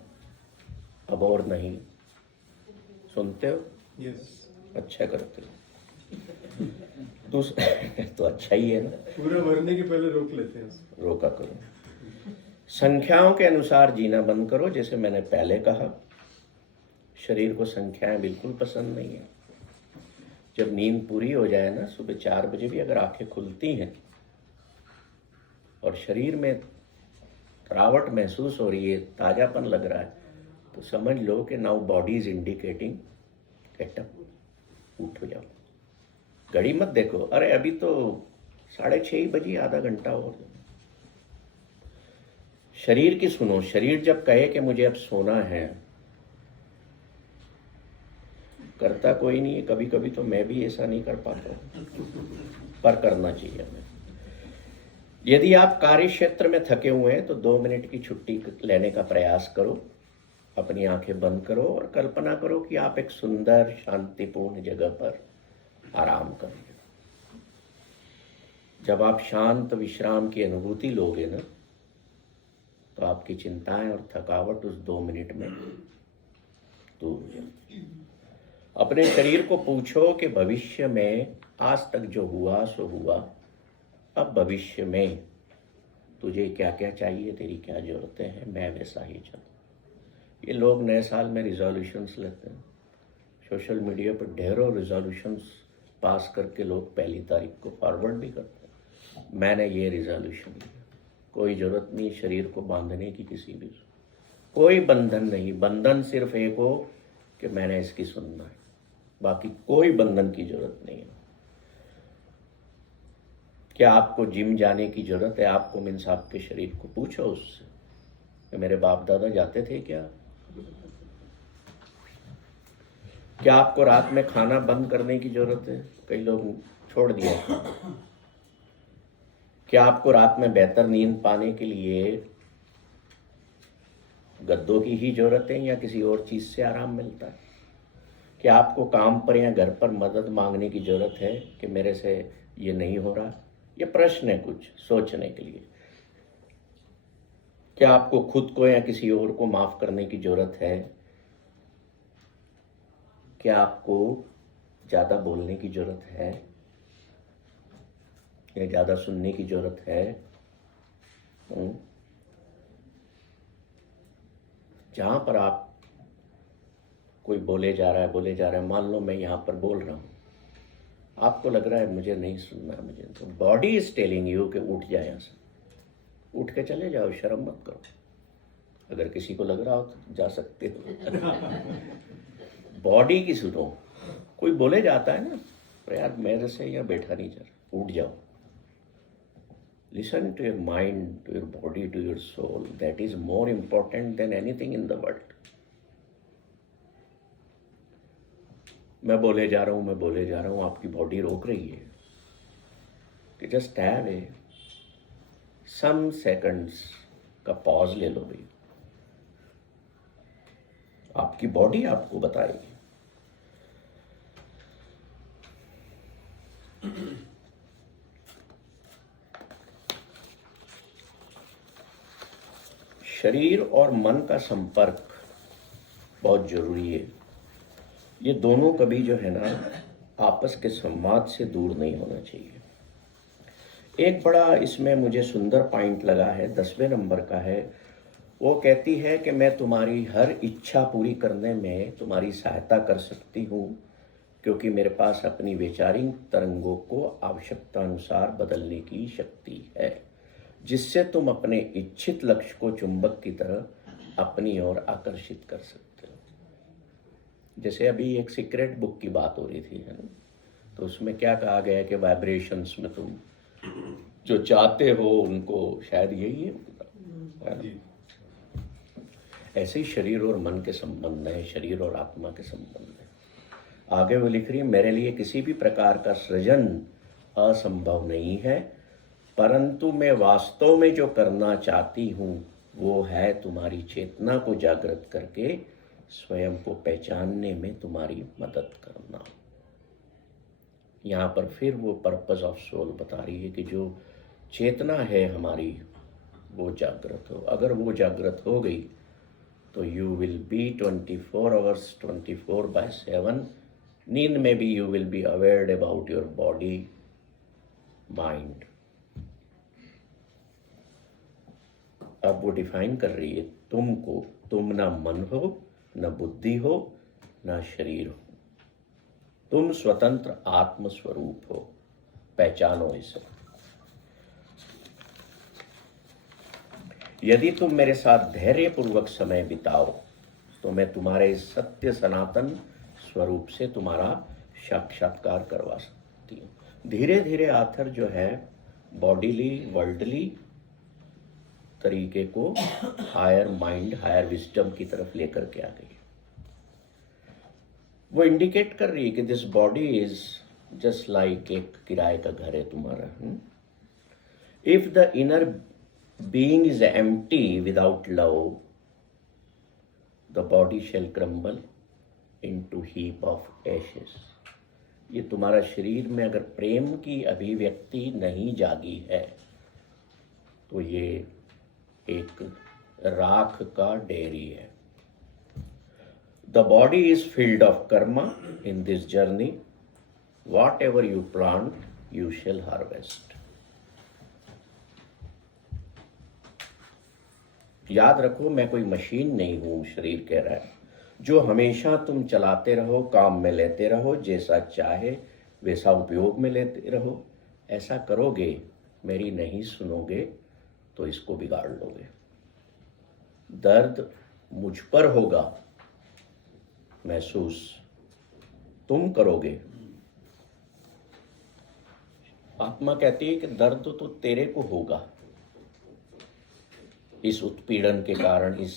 अब और नहीं? सुनते हो? यस। अच्छा करते हो। तो अच्छा ही है ना, पूरा भरने के पहले रोक लेते हैं उसको। रोका करो। संख्याओं के अनुसार जीना बंद करो। जैसे मैंने पहले कहा, शरीर को संख्याएं बिल्कुल पसंद नहीं है। जब नींद पूरी हो जाए ना, सुबह 4 बजे भी अगर आंखें खुलती हैं और शरीर में तरावट महसूस हो रही है, ताजापन लग रहा है, तो समझ लो कि now body is indicating get up, उठ जाओ। घड़ी मत देखो, अरे अभी तो 6:30 ही बजी, आधा घंटा और। शरीर की सुनो, शरीर जब कहे कि मुझे अब सोना है, करता कोई नहीं है। कभी कभी तो मैं भी ऐसा नहीं कर पाता हूं, पर करना चाहिए हमें। यदि आप कार्य क्षेत्र में थके हुए हैं तो 2 मिनट की छुट्टी लेने का प्रयास करो। अपनी आंखें बंद करो और कल्पना करो कि आप एक सुंदर शांतिपूर्ण जगह पर आराम कर रहे हो। जब आप शांत विश्राम की अनुभूति लोगे ना, तो आपकी चिंताएं और थकावट उस 2 मिनट में दूर हो जाती। अपने शरीर को पूछो कि भविष्य में आज तक जो हुआ सो हुआ, अब भविष्य में तुझे क्या क्या चाहिए, तेरी क्या जरूरतें हैं, मैं वैसा ही चलूं। ये लोग नए साल में रिजोल्यूशंस लेते हैं। सोशल मीडिया पर ढेरों रिजोल्यूशंस पास करके लोग 1 तारीख को फॉरवर्ड भी करते हैं। मैंने ये रिजोल्यूशन लिया। कोई ज़रूरत नहीं शरीर को बांधने की, किसी भी कोई बंधन नहीं। बंधन सिर्फ एक हो कि मैंने इसकी सुनना है, बाकी कोई बंधन की जरूरत नहीं है। क्या आपको जिम जाने की जरूरत है? आपको मीन्स आपके शरीर को पूछो उससे कि मेरे बाप दादा जाते थे क्या? क्या आपको रात में खाना बंद करने की जरूरत है? कई लोग छोड़ दिया खाना। क्या आपको रात में बेहतर नींद पाने के लिए गद्दों की ही जरूरत है या किसी और चीज से आराम मिलता है? क्या आपको काम पर या घर पर मदद मांगने की जरूरत है कि मेरे से ये नहीं हो रहा? ये प्रश्न है कुछ सोचने के लिए। क्या आपको खुद को या किसी और को माफ करने की जरूरत है? क्या आपको ज्यादा बोलने की जरूरत है या ज्यादा सुनने की जरूरत है? जहां पर आप कोई बोले जा रहा है, मान लो मैं यहां पर बोल रहा हूं, आपको लग रहा है मुझे नहीं सुनना, मुझे तो बॉडी इज टेलिंग यू कि उठ जाए, यहां से उठ के चले जाओ, शर्म मत करो। अगर किसी को लग रहा हो तो जा सकते हो। बॉडी की सुनो। कोई बोले जाता है ना, तो यार मेरे से यहाँ बैठा नहीं जा रहा, उठ जाओ। Listen to your mind, to your body, to your soul. That is more important than anything in the world. मैं बोले जा रहा हूं, आपकी बॉडी रोक रही है कि just have a some seconds का पॉज ले लो भाई। आपकी बॉडी आपको बताएगी। शरीर और मन का संपर्क बहुत जरूरी है। ये दोनों कभी जो है ना आपस के संवाद से दूर नहीं होना चाहिए। एक बड़ा इसमें मुझे सुंदर पॉइंट लगा है, 10वें नंबर का है। वो कहती है कि मैं तुम्हारी हर इच्छा पूरी करने में तुम्हारी सहायता कर सकती हूँ, क्योंकि मेरे पास अपनी वैचारिक तरंगों को आवश्यकता अनुसार बदलने की शक्ति है, जिससे तुम अपने इच्छित लक्ष्य को चुंबक की तरह अपनी ओर आकर्षित कर सकते हो। जैसे अभी एक सीक्रेट बुक की बात हो रही थी, है ना, तो उसमें क्या कहा गया है कि वाइब्रेशंस में तुम जो चाहते हो उनको, शायद यही है ना? ऐसे ही शरीर और मन के संबंध है, शरीर और आत्मा के संबंध है। आगे वो लिख रही है, मेरे लिए किसी भी प्रकार का सृजन असंभव नहीं है, परंतु मैं वास्तव में जो करना चाहती हूँ वो है तुम्हारी चेतना को जागृत करके स्वयं को पहचानने में तुम्हारी मदद करना। यहाँ पर फिर वो पर्पस ऑफ सोल बता रही है कि जो चेतना है हमारी वो जागृत हो। अगर वो जागृत हो गई तो यू विल बी 24 आवर्स 24/7 नींद में भी you will be aware about your body mind. अब वो डिफाइन कर रही है तुमको, तुम ना मन हो, न बुद्धि हो, न शरीर हो, तुम स्वतंत्र आत्म स्वरूप हो, पहचानो इसे। यदि तुम मेरे साथ धैर्यपूर्वक समय बिताओ, तो मैं तुम्हारे इस सत्य सनातन स्वरूप से तुम्हारा साक्षात्कार करवा सकती हूँ। धीरे धीरे आथर जो है बॉडीली वर्ल्डली तरीके को हायर माइंड हायर विजडम की तरफ लेकर के आ गई। वो इंडिकेट कर रही है कि this body is just like एक किराए का घर है तुम्हारा। If the inner being is empty without love, the body shall crumble into heap of ashes. ये तुम्हारा शरीर में अगर प्रेम की अभिव्यक्ति नहीं जागी है तो ये एक राख का डेयरी है। The body is field of Karma in this journey, what ever you plant you shell harvest. याद रखो, मैं कोई मशीन नहीं हूं, शरीर कह रहा है, जो हमेशा तुम चलाते रहो, काम में लेते रहो, जैसा चाहे वैसा उपयोग में लेते रहो। ऐसा करोगे, मेरी नहीं सुनोगे तो इसको बिगाड़ लोगे। दर्द मुझ पर होगा महसूस, तुम करोगे। आत्मा कहती है कि दर्द तो तेरे को होगा, इस उत्पीड़न के कारण, इस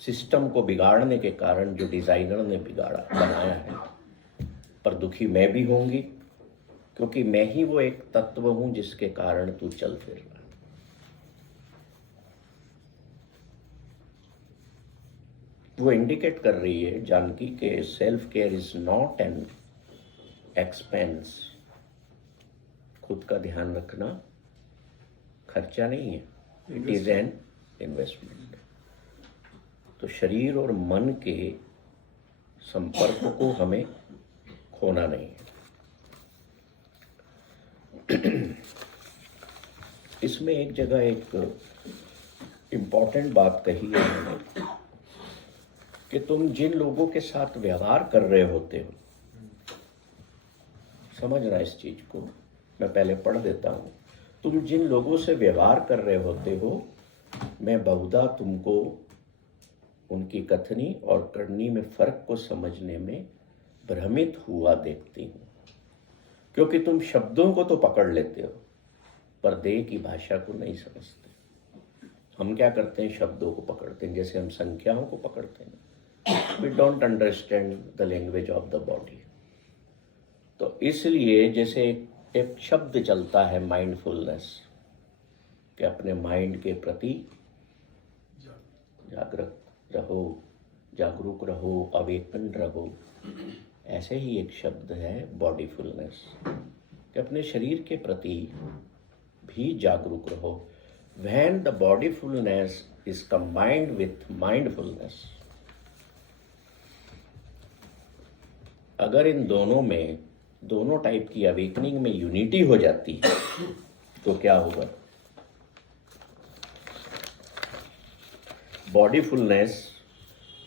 सिस्टम को बिगाड़ने के कारण जो डिजाइनर ने बिगाड़ा बनाया है। पर दुखी मैं भी होंगी, क्योंकि मैं ही वो एक तत्व हूं जिसके कारण तू चल फिर रहा है। वो इंडिकेट कर रही है जानकी के self care is not an expense. खुद का ध्यान रखना खर्चा नहीं है, इट इज एन इन्वेस्टमेंट। तो शरीर और मन के संपर्क को हमें खोना नहीं है। इसमें एक जगह एक इम्पॉर्टेंट बात कही है मैंने कि तुम जिन लोगों के साथ व्यवहार कर रहे होते हो, समझना इस चीज को, मैं पहले पढ़ देता हूं। तुम जिन लोगों से व्यवहार कर रहे होते हो, मैं बहुधा तुमको उनकी कथनी और करनी में फर्क को समझने में भ्रमित हुआ देखती हूँ, क्योंकि तुम शब्दों को तो पकड़ लेते हो पर देह की भाषा को नहीं समझते। हम क्या करते हैं, शब्दों को पकड़ते हैं, जैसे हम संख्याओं को पकड़ते हैं। We don't understand the language of the body. तो इसलिए जैसे एक शब्द चलता है माइंडफुलनेस, कि अपने माइंड के प्रति जागरूक रहो, जागरूक रहो, अवेकन रहो। ऐसे ही एक शब्द है बॉडीफुलनेस, कि अपने शरीर के प्रति भी जागरूक रहो। When the bodyfulness is combined with mindfulness, अगर इन दोनों में, दोनों टाइप की अवेकनिंग में यूनिटी हो जाती है तो क्या होगा? बॉडीफुलनेस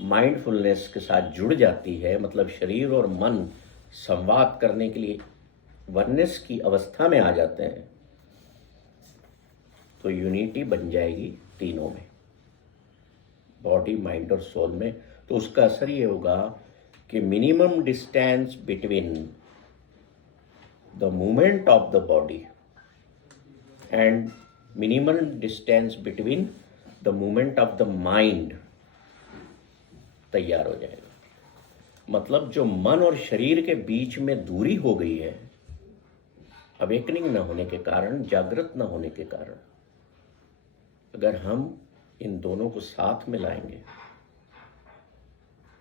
माइंडफुलनेस के साथ जुड़ जाती है, मतलब शरीर और मन संवाद करने के लिए वननेस की अवस्था में आ जाते हैं, तो यूनिटी बन जाएगी तीनों में, बॉडी माइंड और सोल में। तो उसका असर ये होगा कि minimum distance between the movement of the body and minimum distance between the movement of the mind तैयार हो जाएगा। मतलब जो मन और शरीर के बीच में दूरी हो गई है, अवेकनिंग न होने के कारण, जागृत न होने के कारण, अगर हम इन दोनों को साथ में लाएंगे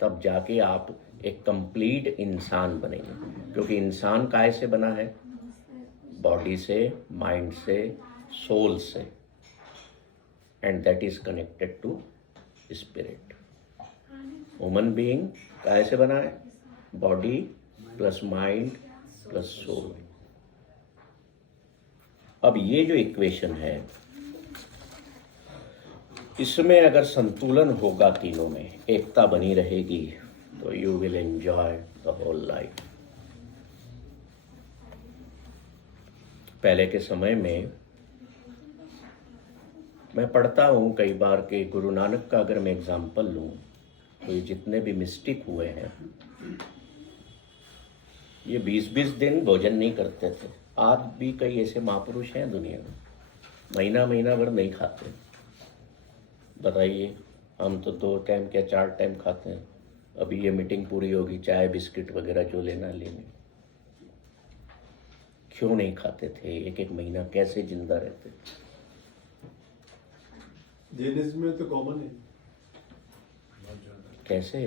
तब जाके आप एक कंप्लीट इंसान बनेंगे। क्योंकि इंसान काय से बना है? बॉडी से, माइंड से, सोल से, and that is connected to spirit. Human being काय से बना है? Body plus mind plus soul. अब ये जो इक्वेशन है, इसमें अगर संतुलन होगा, तीनों में एकता बनी रहेगी, तो you will enjoy the whole life. पहले के समय में मैं पढ़ता हूँ कई बार कि गुरु नानक का अगर मैं एग्जाम्पल लूँ तो ये जितने भी मिस्टिक हुए हैं ये 20-20 दिन भोजन नहीं करते थे। आज भी कई ऐसे महापुरुष हैं दुनिया में, महीना महीना भर नहीं खाते। बताइए, हम तो 2 टाइम क्या 4 टाइम खाते हैं। अभी ये मीटिंग पूरी होगी, चाय बिस्किट वगैरह जो लेना लेंगे। क्यों नहीं खाते थे? एक एक महीना कैसे जिंदा रहते? जैनिज्म में तो कॉमन है। कैसे?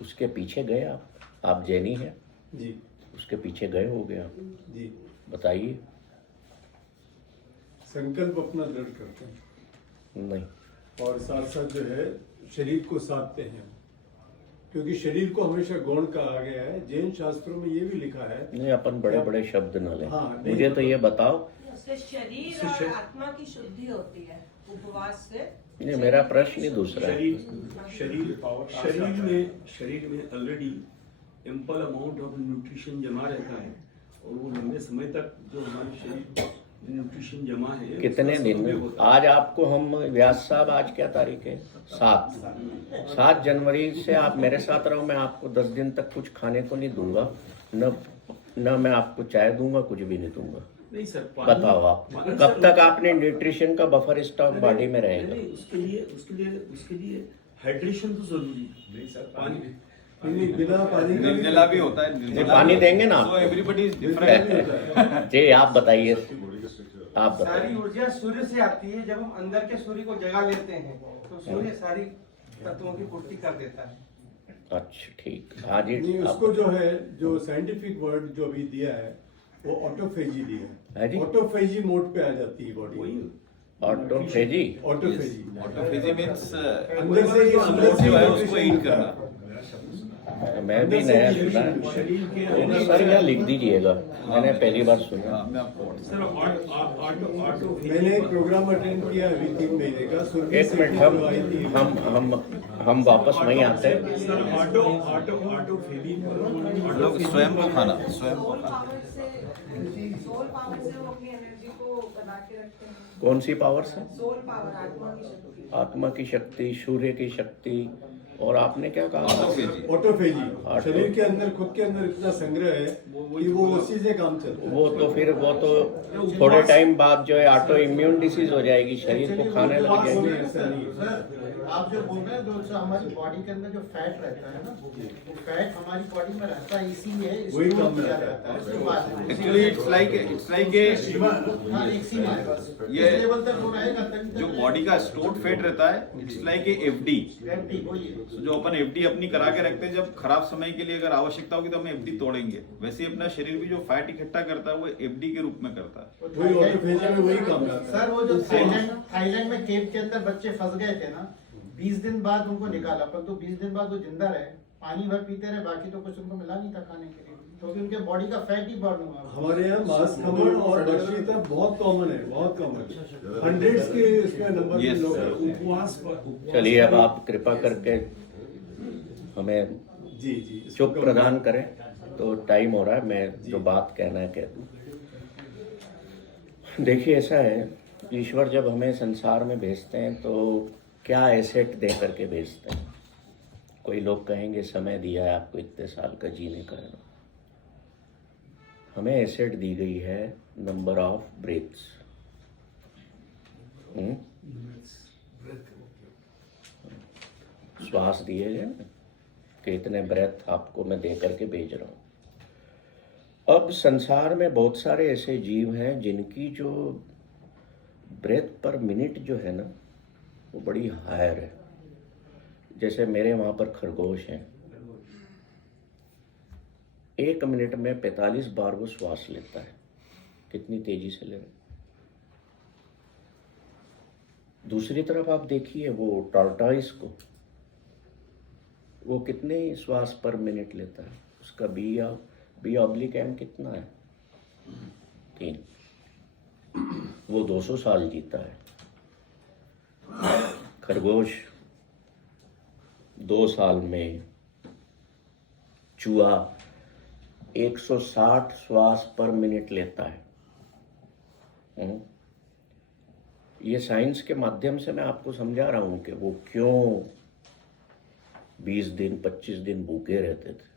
उसके पीछे गए आप जैनी हैं, जी उसके पीछे गए हो गए आप? जी, बताइए। संकल्प अपना दृढ़ करते हैं नहीं, और साथ साथ जो है शरीर को साधते हैं, क्योंकि शरीर को हमेशा गौण कहा गया है। जैन शास्त्रों में ये भी लिखा है। नहीं, अपन बड़े बड़े शब्द न लें। हाँ, नहीं, मुझे तो ये बताओ। उससे शरीर और आत्मा की शुद्धि होती है उपवास से। नहीं, मेरा प्रश्न ही दूसरा है। शरीर में already ample amount of nutrition जमा रहता है, और वो लंबे समय तक जो हमारे शरीर में न्यूट्रिशन जमा है कितने उसका दिन सदुपयोग में? होता है। आज आपको हम व्यास साहब, आज क्या तारीख है? 7 जनवरी से आप मेरे साथ रहो, मैं आपको 10 दिन तक कुछ खाने को नहीं दूंगा, न मैं आपको चाय दूंगा, कुछ भी नहीं दूंगा। नहीं सर, बताओ आप कब तक आपने न्यूट्रिशन का बफर स्टॉक बॉडी में रहेगा? नहीं, उसके लिए हाइड्रेशन तो जरूरी है। नहीं सर, पानी नहीं, बिना पानी का निर्जला भी होता है, नहीं, पानी देंगे ना सो एवरीबॉडी इज निर्जला भी डिफरेंट। होता है। जी आप बताइए, आप सारी बताइए। ऊर्जा सूर्य से आती है। जब हम अंदर के सूर्य को जगा लेते हैं तो सूर्य सारी तत्वों की पूर्ति कर देता है। अच्छा ठीक, हाँ जी। नहीं, आप- उसको जो है, जो साइंटिफिक वर्ड जो अभी दिया है वो ऑटोफेजी दिया है जी? है। ऑटोफेजी मोड पे आ जाती है body. Autophagy. Autophagy autophagy means अंदर से ही जो है उसको ईट करना। मैं भी नया सुना है। शरीर के सर यहाँ लिख दीजिएगा, मैंने पहली बार सुना। हाँ, मैं आपको सर ऑटो मैंने एक प्रोग्राम अटेंड किया अभी 3 महीने का। सुरभि एक मिनट, सेठी जो आई थी, हम वापस वहीं आते हैं। सर ऑटो फेली लोग स्वयं को खाना, स्वयं को सोल खाना। पावर से वो अपनी एनर्जी को बना के रखते हैं। कौन सी पावर से? सोल पावर, आत्मा की शक्ति। आत्मा की शक्ति, सूर्य की शक्ति, और आपने क्या कहा? ऑटोफेजी। ऑटोफेजी। शरीर के अंदर, खुद के अंदर इतना संग्रह है कि वो उसी से काम चलता है। वो तो थोड़े टाइम बाद जो है ऑटो इम्यून डिसीज हो जाएगी, शरीर को खाने लग जाएगी। ऐसा नहीं है। सर, आप जो बोल रहे हैं दोस्तों, हमारी बॉडी के अंदर जो फैट रहता है ना, वो फैट हमारी बॉडी में रहता है, इसीलिए वही स्टोर काम में किया रहता है। जाता है। उसके बाद में एक्चुअली इट्स लाइक ए हाँ, एक सीमा है बस। ये इस लेवल तक वो रहेगा तभी जो बॉडी का स्टोर्ड फैट रहता है, it's like a FD. FD वही है। जो अपन एफडी अपनी करा के रखते हैं, जब खराब समय के लिए अगर आवश्यकता होगी तो हम एफडी तोड़ेंगे। वैसे ही अपना शरीर भी जो फैट इकट्ठा करता है वो एफडी के रूप में करता है। वही ऑटोफेजी में वही काम करता है। सर, वो जो थाईलैंड में केव के अंदर बच्चे फंस गए थे ना, 20 दिन बाद उनको निकाला, पर तो 20 दिन बाद वो जिंदा रहे, पानी भर पीते रहे, बाकी तो कुछ उनको मिला नहीं था खाने के लिए, क्योंकि उनके बॉडी का फैट ही बर्न हुआ। हमारे यहाँ मांस खमण और बर्फीता बहुत कॉमन है, बहुत कॉमन। हंड्रेड्स के इसमें नंबर Yes, में लोग sir. हैं। उपवास पर चलिए अब आप कृपा करके हमें जी जी, इसको चुप कम- प्रदान करें, तो टाइम हो रहा है, मैं जो बात कहना है कह दूं। देखिए ऐसा है, ईश्वर जब हमें संसार में भेजते हैं तो क्या एसेट दे करके भेजते हैं। कोई लोग कहेंगे समय दिया है आपको इतने साल का जीने का, हमें एसेट दी गई है नंबर ऑफ ब्रेथ्स। श्वास दिए गए ना, कि इतने ब्रेथ आपको मैं दे करके भेज रहा हूँ। अब संसार में बहुत सारे ऐसे जीव हैं जिनकी जो ब्रेथ पर मिनट जो है ना वो बड़ी हायर है। जैसे मेरे वहाँ पर खरगोश हैं, 1 मिनट में 45 बार वो श्वास लेता है। कितनी तेजी से ले रहे। दूसरी तरफ आप देखिए वो टॉर्टॉइस को, वो कितने श्वास पर मिनट लेता है। उसका बी/एम कितना है? 3। वो 200 साल जीता है। खरगोश 2 साल में, चूहा 160 श्वास पर मिनट लेता है। ये साइंस के माध्यम से मैं आपको समझा रहा हूं कि वो क्यों 20 दिन 25 दिन भूखे रहते थे।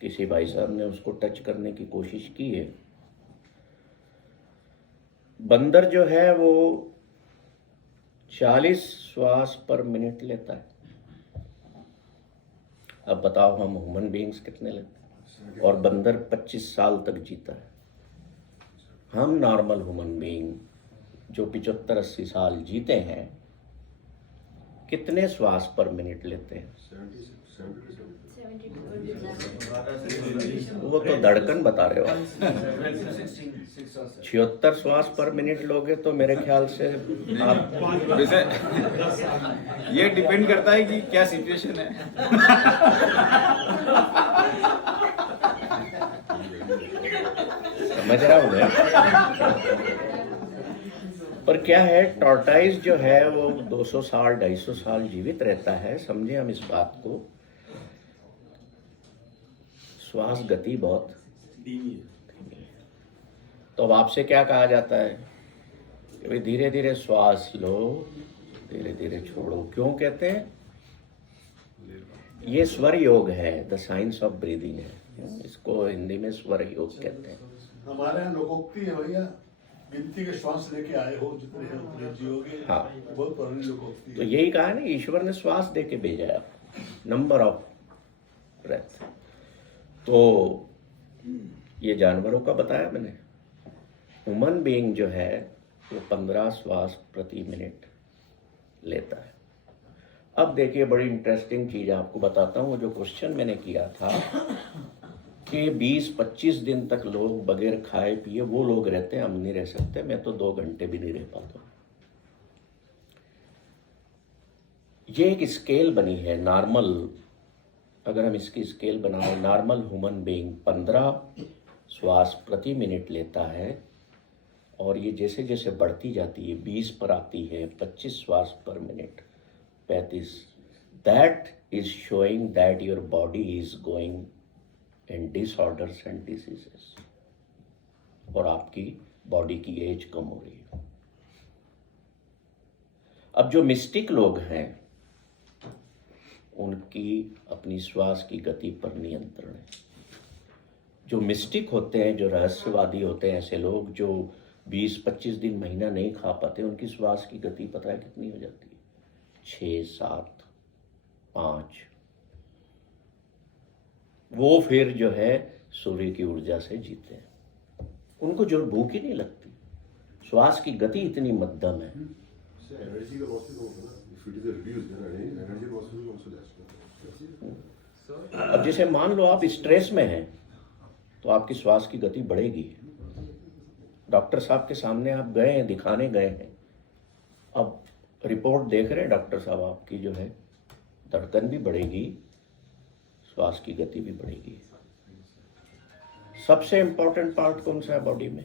किसी भाई साहब ने उसको टच करने की कोशिश की है। बंदर जो है वो 40 श्वास पर मिनट लेता है। अब बताओ हम ह्यूमन बीइंग्स कितने लेते हैं? और बंदर 25 साल तक जीता है। हम नॉर्मल ह्यूमन बीइंग जो 75-80 साल जीते हैं, कितने श्वास पर मिनट लेते हैं? वो तो धड़कन बता रहे हो। 76 श्वास पर मिनट लोगे तो मेरे ख्याल से आप वैसे ये डिपेंड करता है कि क्या सिचुएशन है। समझ रहा हूँ मैं। पर क्या है, टॉर्टाइज जो है वो 200 साल 250 साल जीवित रहता है। समझे हम इस बात को। श्वास गति बहुत धीमी है। तो अब आपसे क्या कहा जाता है कि भाई धीरे धीरे श्वास लो, धीरे धीरे छोड़ो। क्यों कहते हैं? ये स्वर योग है, द साइंस ऑफ ब्रीदिंग है। इसको हिंदी में स्वर योग कहते हैं। हमारे यहाँ लोकोक्ति है भैया, गिनती के श्वास लेके आए हो, जितने हैं उतने जियोगे। हाँ। बहुत पुरानी लोकोक्ति तो है। यही कहा ना, ईश्वर ने श्वास दे के भेजा है, नंबर ऑफ ब्रेथ। तो ये जानवरों का बताया मैंने। ह्यूमन बीइंग जो है वो 15 श्वास प्रति मिनट लेता है। अब देखिए, बड़ी इंटरेस्टिंग चीज आपको बताता हूँ। जो क्वेश्चन मैंने किया था कि 20-25 दिन तक लोग बगैर खाए पिए वो लोग रहते हैं, हम नहीं रह सकते। मैं तो 2 घंटे भी नहीं रह पाता। ये एक स्केल बनी है नॉर्मल। अगर हम इसकी स्केल बनाएं, नॉर्मल ह्यूमन बीइंग 15 श्वास प्रति मिनट लेता है, और ये जैसे जैसे बढ़ती जाती है 20 पर आती है, 25 श्वास पर minute, 35। That is showing that your body is going in disorders and diseases, और आपकी बॉडी की एज कम हो रही है। अब जो मिस्टिक लोग हैं उनकी अपनी श्वास की गति पर नियंत्रण है। जो मिस्टिक होते हैं, जो रहस्यवादी होते हैं, ऐसे लोग जो 20-25 दिन महीना नहीं खा पाते, उनकी श्वास की गति पता है कितनी हो जाती है? 6, 7, 5। वो फिर जो है सूर्य की ऊर्जा से जीते हैं। उनको जो भूख ही नहीं लगती, श्वास की गति इतनी मध्यम है। एनर्जी का लॉस होगा ना, if it is reduced then energy loss will also less. अब जैसे मान लो आप स्ट्रेस में हैं तो आपकी श्वास की गति बढ़ेगी। डॉक्टर साहब के सामने आप गए हैं, दिखाने गए हैं, अब रिपोर्ट देख रहे हैं डॉक्टर साहब, आपकी जो है धड़कन भी बढ़ेगी, श्वास की गति भी बढ़ेगी। सबसे इंपॉर्टेंट पार्ट कौन सा है बॉडी में?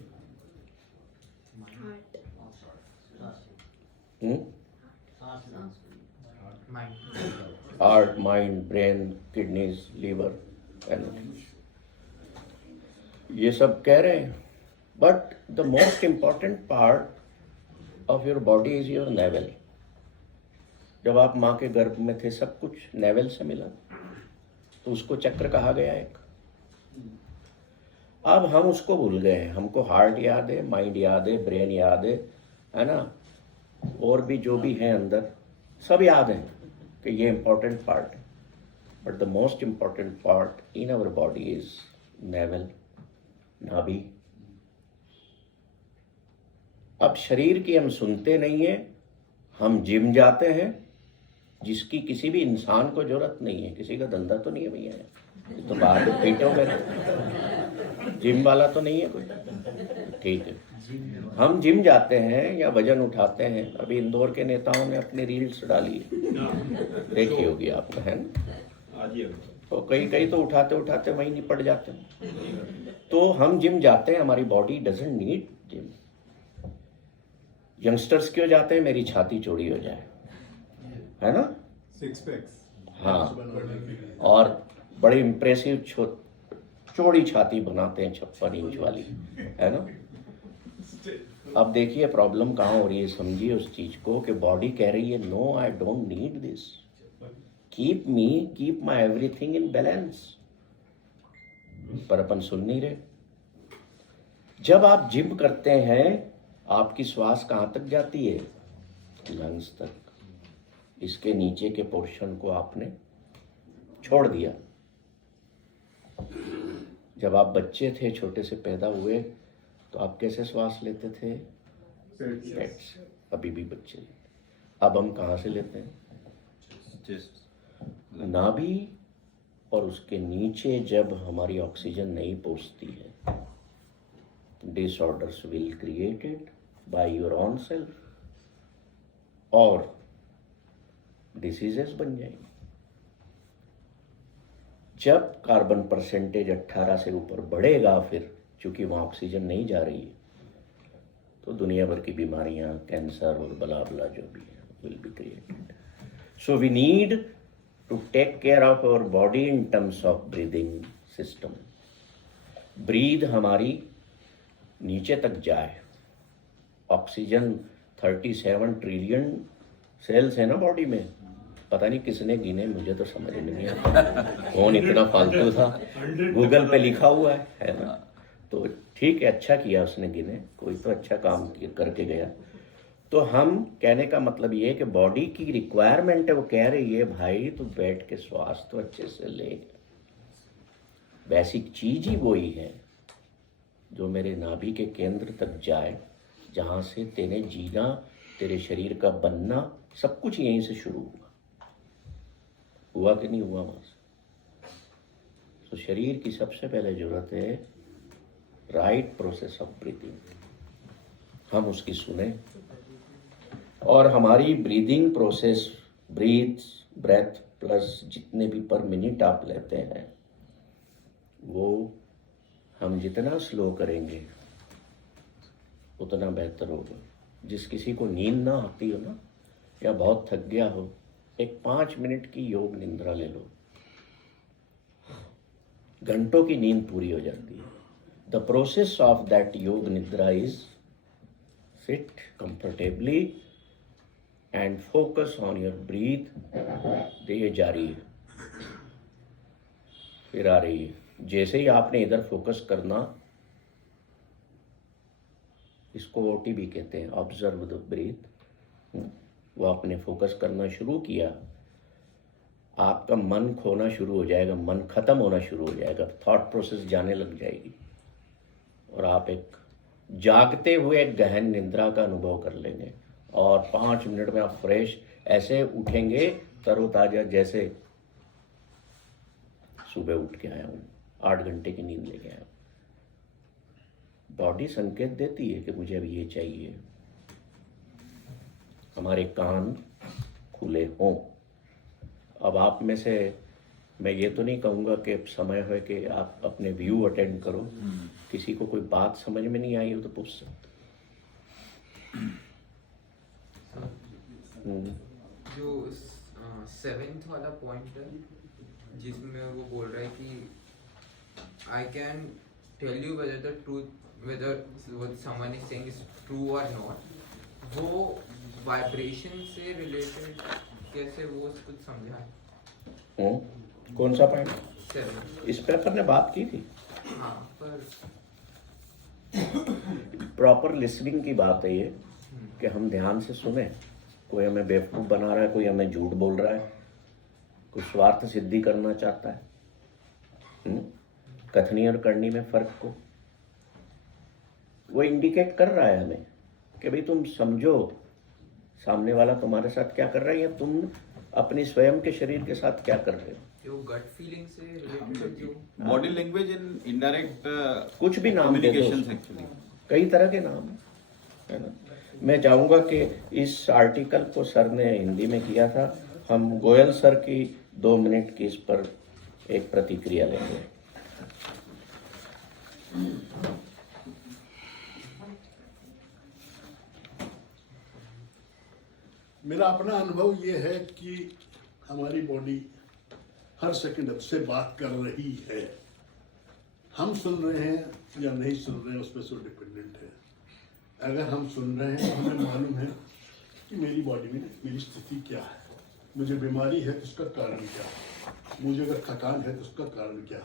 Heart, mind, brain, kidneys, liver, ये सब कह रहे हैं। But the most important part of your body is your navel. जब आप माँ के गर्भ में थे सब कुछ नेवल से मिला, तो उसको चक्र कहा गया एक। अब हम उसको भूल गए हैं। हमको हार्ट याद है, माइंड याद है, ब्रेन याद है ना, और भी जो भी है अंदर सब याद है कि ये इंपॉर्टेंट पार्ट है। But the most important part in our body is navel, नाभि। अब शरीर की हम सुनते नहीं है, हम जिम जाते हैं, जिसकी किसी भी इंसान को जरूरत नहीं है। किसी का धंधा तो नहीं है भैया, ये तो बाहर पीटोगे ना, जिम वाला तो नहीं है कोई, ठीक है। हम जिम जाते हैं या वजन उठाते हैं। अभी इंदौर के नेताओं ने अपनी रील्स डाली है, देखी होगी आपका, है ना। तो कई तो उठाते उठाते वहीं निपट जाते हैं। तो हम जिम जाते हैं, हमारी body doesn't need gym. Youngsters क्यों जाते हैं? मेरी छाती चौड़ी हो जाए, है ना, 6 पैक्स। हाँ, और बड़ी इम्प्रेसिव चौड़ी छाती बनाते हैं, 56 इंच वाली, है ना। अब देखिए प्रॉब्लम कहाँ हो रही है, समझिए उस चीज को कि बॉडी कह रही है no, I don't need this. Keep my everything in balance, पर अपन सुन नहीं रहे। जब आप जिम करते हैं आपकी श्वास कहाँ तक जाती है? लंग्स तक। इसके नीचे के पोर्शन को आपने छोड़ दिया। जब आप बच्चे थे, छोटे से पैदा हुए, तो आप कैसे श्वास लेते थे? पेट से। अभी भी बच्चे लेते। अब हम कहाँ से लेते हैं? नाभि और उसके नीचे जब हमारी ऑक्सीजन नहीं पहुंचती है, disorders will created by your own self और डिसीजेस बन जाएंगे। जब कार्बन परसेंटेज 18 से ऊपर बढ़ेगा, फिर चूंकि वहाँ ऑक्सीजन नहीं जा रही है, तो दुनिया भर की बीमारियां, कैंसर और बला बला जो भी है will be created. So we need to take care of our body in terms of breathing system. Breathe हमारी नीचे तक जाए। ऑक्सीजन 37 ट्रिलियन सेल्स है ना बॉडी में। पता नहीं किसने गिने, मुझे तो समझ में नहीं आता कौन इतना फालतू था। गूगल पे लिखा हुआ है ना। तो ठीक है, अच्छा किया उसने गिने, कोई तो अच्छा काम करके गया। तो हम कहने का मतलब ये है कि बॉडी की रिक्वायरमेंट है, वो कह रही है भाई तू बैठ के श्वास तो अच्छे से ले। बेसिक चीज ही वही है जो मेरे नाभि के केंद्र तक जाए, जहाँ से तेने जीना, तेरे शरीर का बनना, सब कुछ यहीं से शुरू हुआ कि नहीं हुआ वहाँ से। तो शरीर की सबसे पहले जरूरत है राइट प्रोसेस ऑफ ब्रीदिंग। हम उसकी सुने और हमारी ब्रीदिंग प्रोसेस, ब्रेथ प्लस जितने भी पर मिनट आप लेते हैं, वो हम जितना स्लो करेंगे उतना बेहतर होगा। जिस किसी को नींद ना आती हो ना, या बहुत थक गया हो, एक 5 मिनट की योग निद्रा ले लो, घंटों की नींद पूरी हो जाती है। द प्रोसेस ऑफ दैट योग निद्रा is seat comfortably and focus on your breathe. ये जारी है, फिर आ रही है। जैसे ही आपने इधर फोकस करना, इसको OTB कहते हैं, ऑब्जर्व द ब्रीथ। वो आपने फोकस करना शुरू किया, आपका मन खोना शुरू हो जाएगा, मन खत्म होना शुरू हो जाएगा, थॉट प्रोसेस जाने लग जाएगी और आप एक जागते हुए एक गहन निद्रा का अनुभव कर लेंगे। और 5 मिनट में आप फ्रेश ऐसे उठेंगे, तरोताजा, जैसे सुबह उठ के आया हूँ, 8 घंटे की नींद लेके आया हूँ। बॉडी संकेत देती है कि मुझे अभी ये चाहिए। हमारे कान खुले हों। अब आप में से मैं ये तो नहीं कहूँगा कि समय है कि आप अपने व्यू अटेंड करो। किसी को कोई बात समझ में नहीं आई हो तो पूछ सकते। जो 7th वाला पॉइंट है जिसमें वो बोल रहा है कि I can tell you whether the truth, whether what someone is saying is true और नॉट, वो वाइब्रेशन से रिलेटेड कैसे, वो कुछ समझा है? कौन सा पॉइंट? 7। इस पे अपन ने बात की थी। हाँ, पर प्रॉपर लिसनिंग की बात है ये, कि हम ध्यान से सुने। कोई हमें बेवकूफ़ बना रहा है, कोई हमें झूठ बोल रहा है, कोई स्वार्थ सिद्धि करना चाहता है। कथनी और करनी में फ़र्क को वो इंडिकेट कर रहा है हमें कि भाई तुम समझो सामने वाला तुम्हारे साथ क्या कर रहा है, या तुम अपनी स्वयं के शरीर के साथ क्या कर रहे हो। जो गट फीलिंग से रिलेटेड जो बॉडी लैंग्वेज इन इनडायरेक्ट कुछ भी नाम दे दो, कम्युनिकेशन एक्चुअली कई तरह के नाम है ना। मैं चाहूँगा कि इस आर्टिकल को सर ने हिंदी में किया था, हम गोयल सर की 2 मिनट की इस पर एक प्रतिक्रिया लेंगे। मेरा अपना अनुभव ये है कि हमारी बॉडी हर सेकंड अब से बात कर रही है। हम सुन रहे हैं या नहीं सुन रहे हैं, उस पर सो डिपेंडेंट है। अगर हम सुन रहे हैं, हमें मालूम है कि मेरी बॉडी में मेरी स्थिति क्या है। मुझे बीमारी है तो उसका कारण क्या है, मुझे अगर थकान है तो उसका कारण क्या है।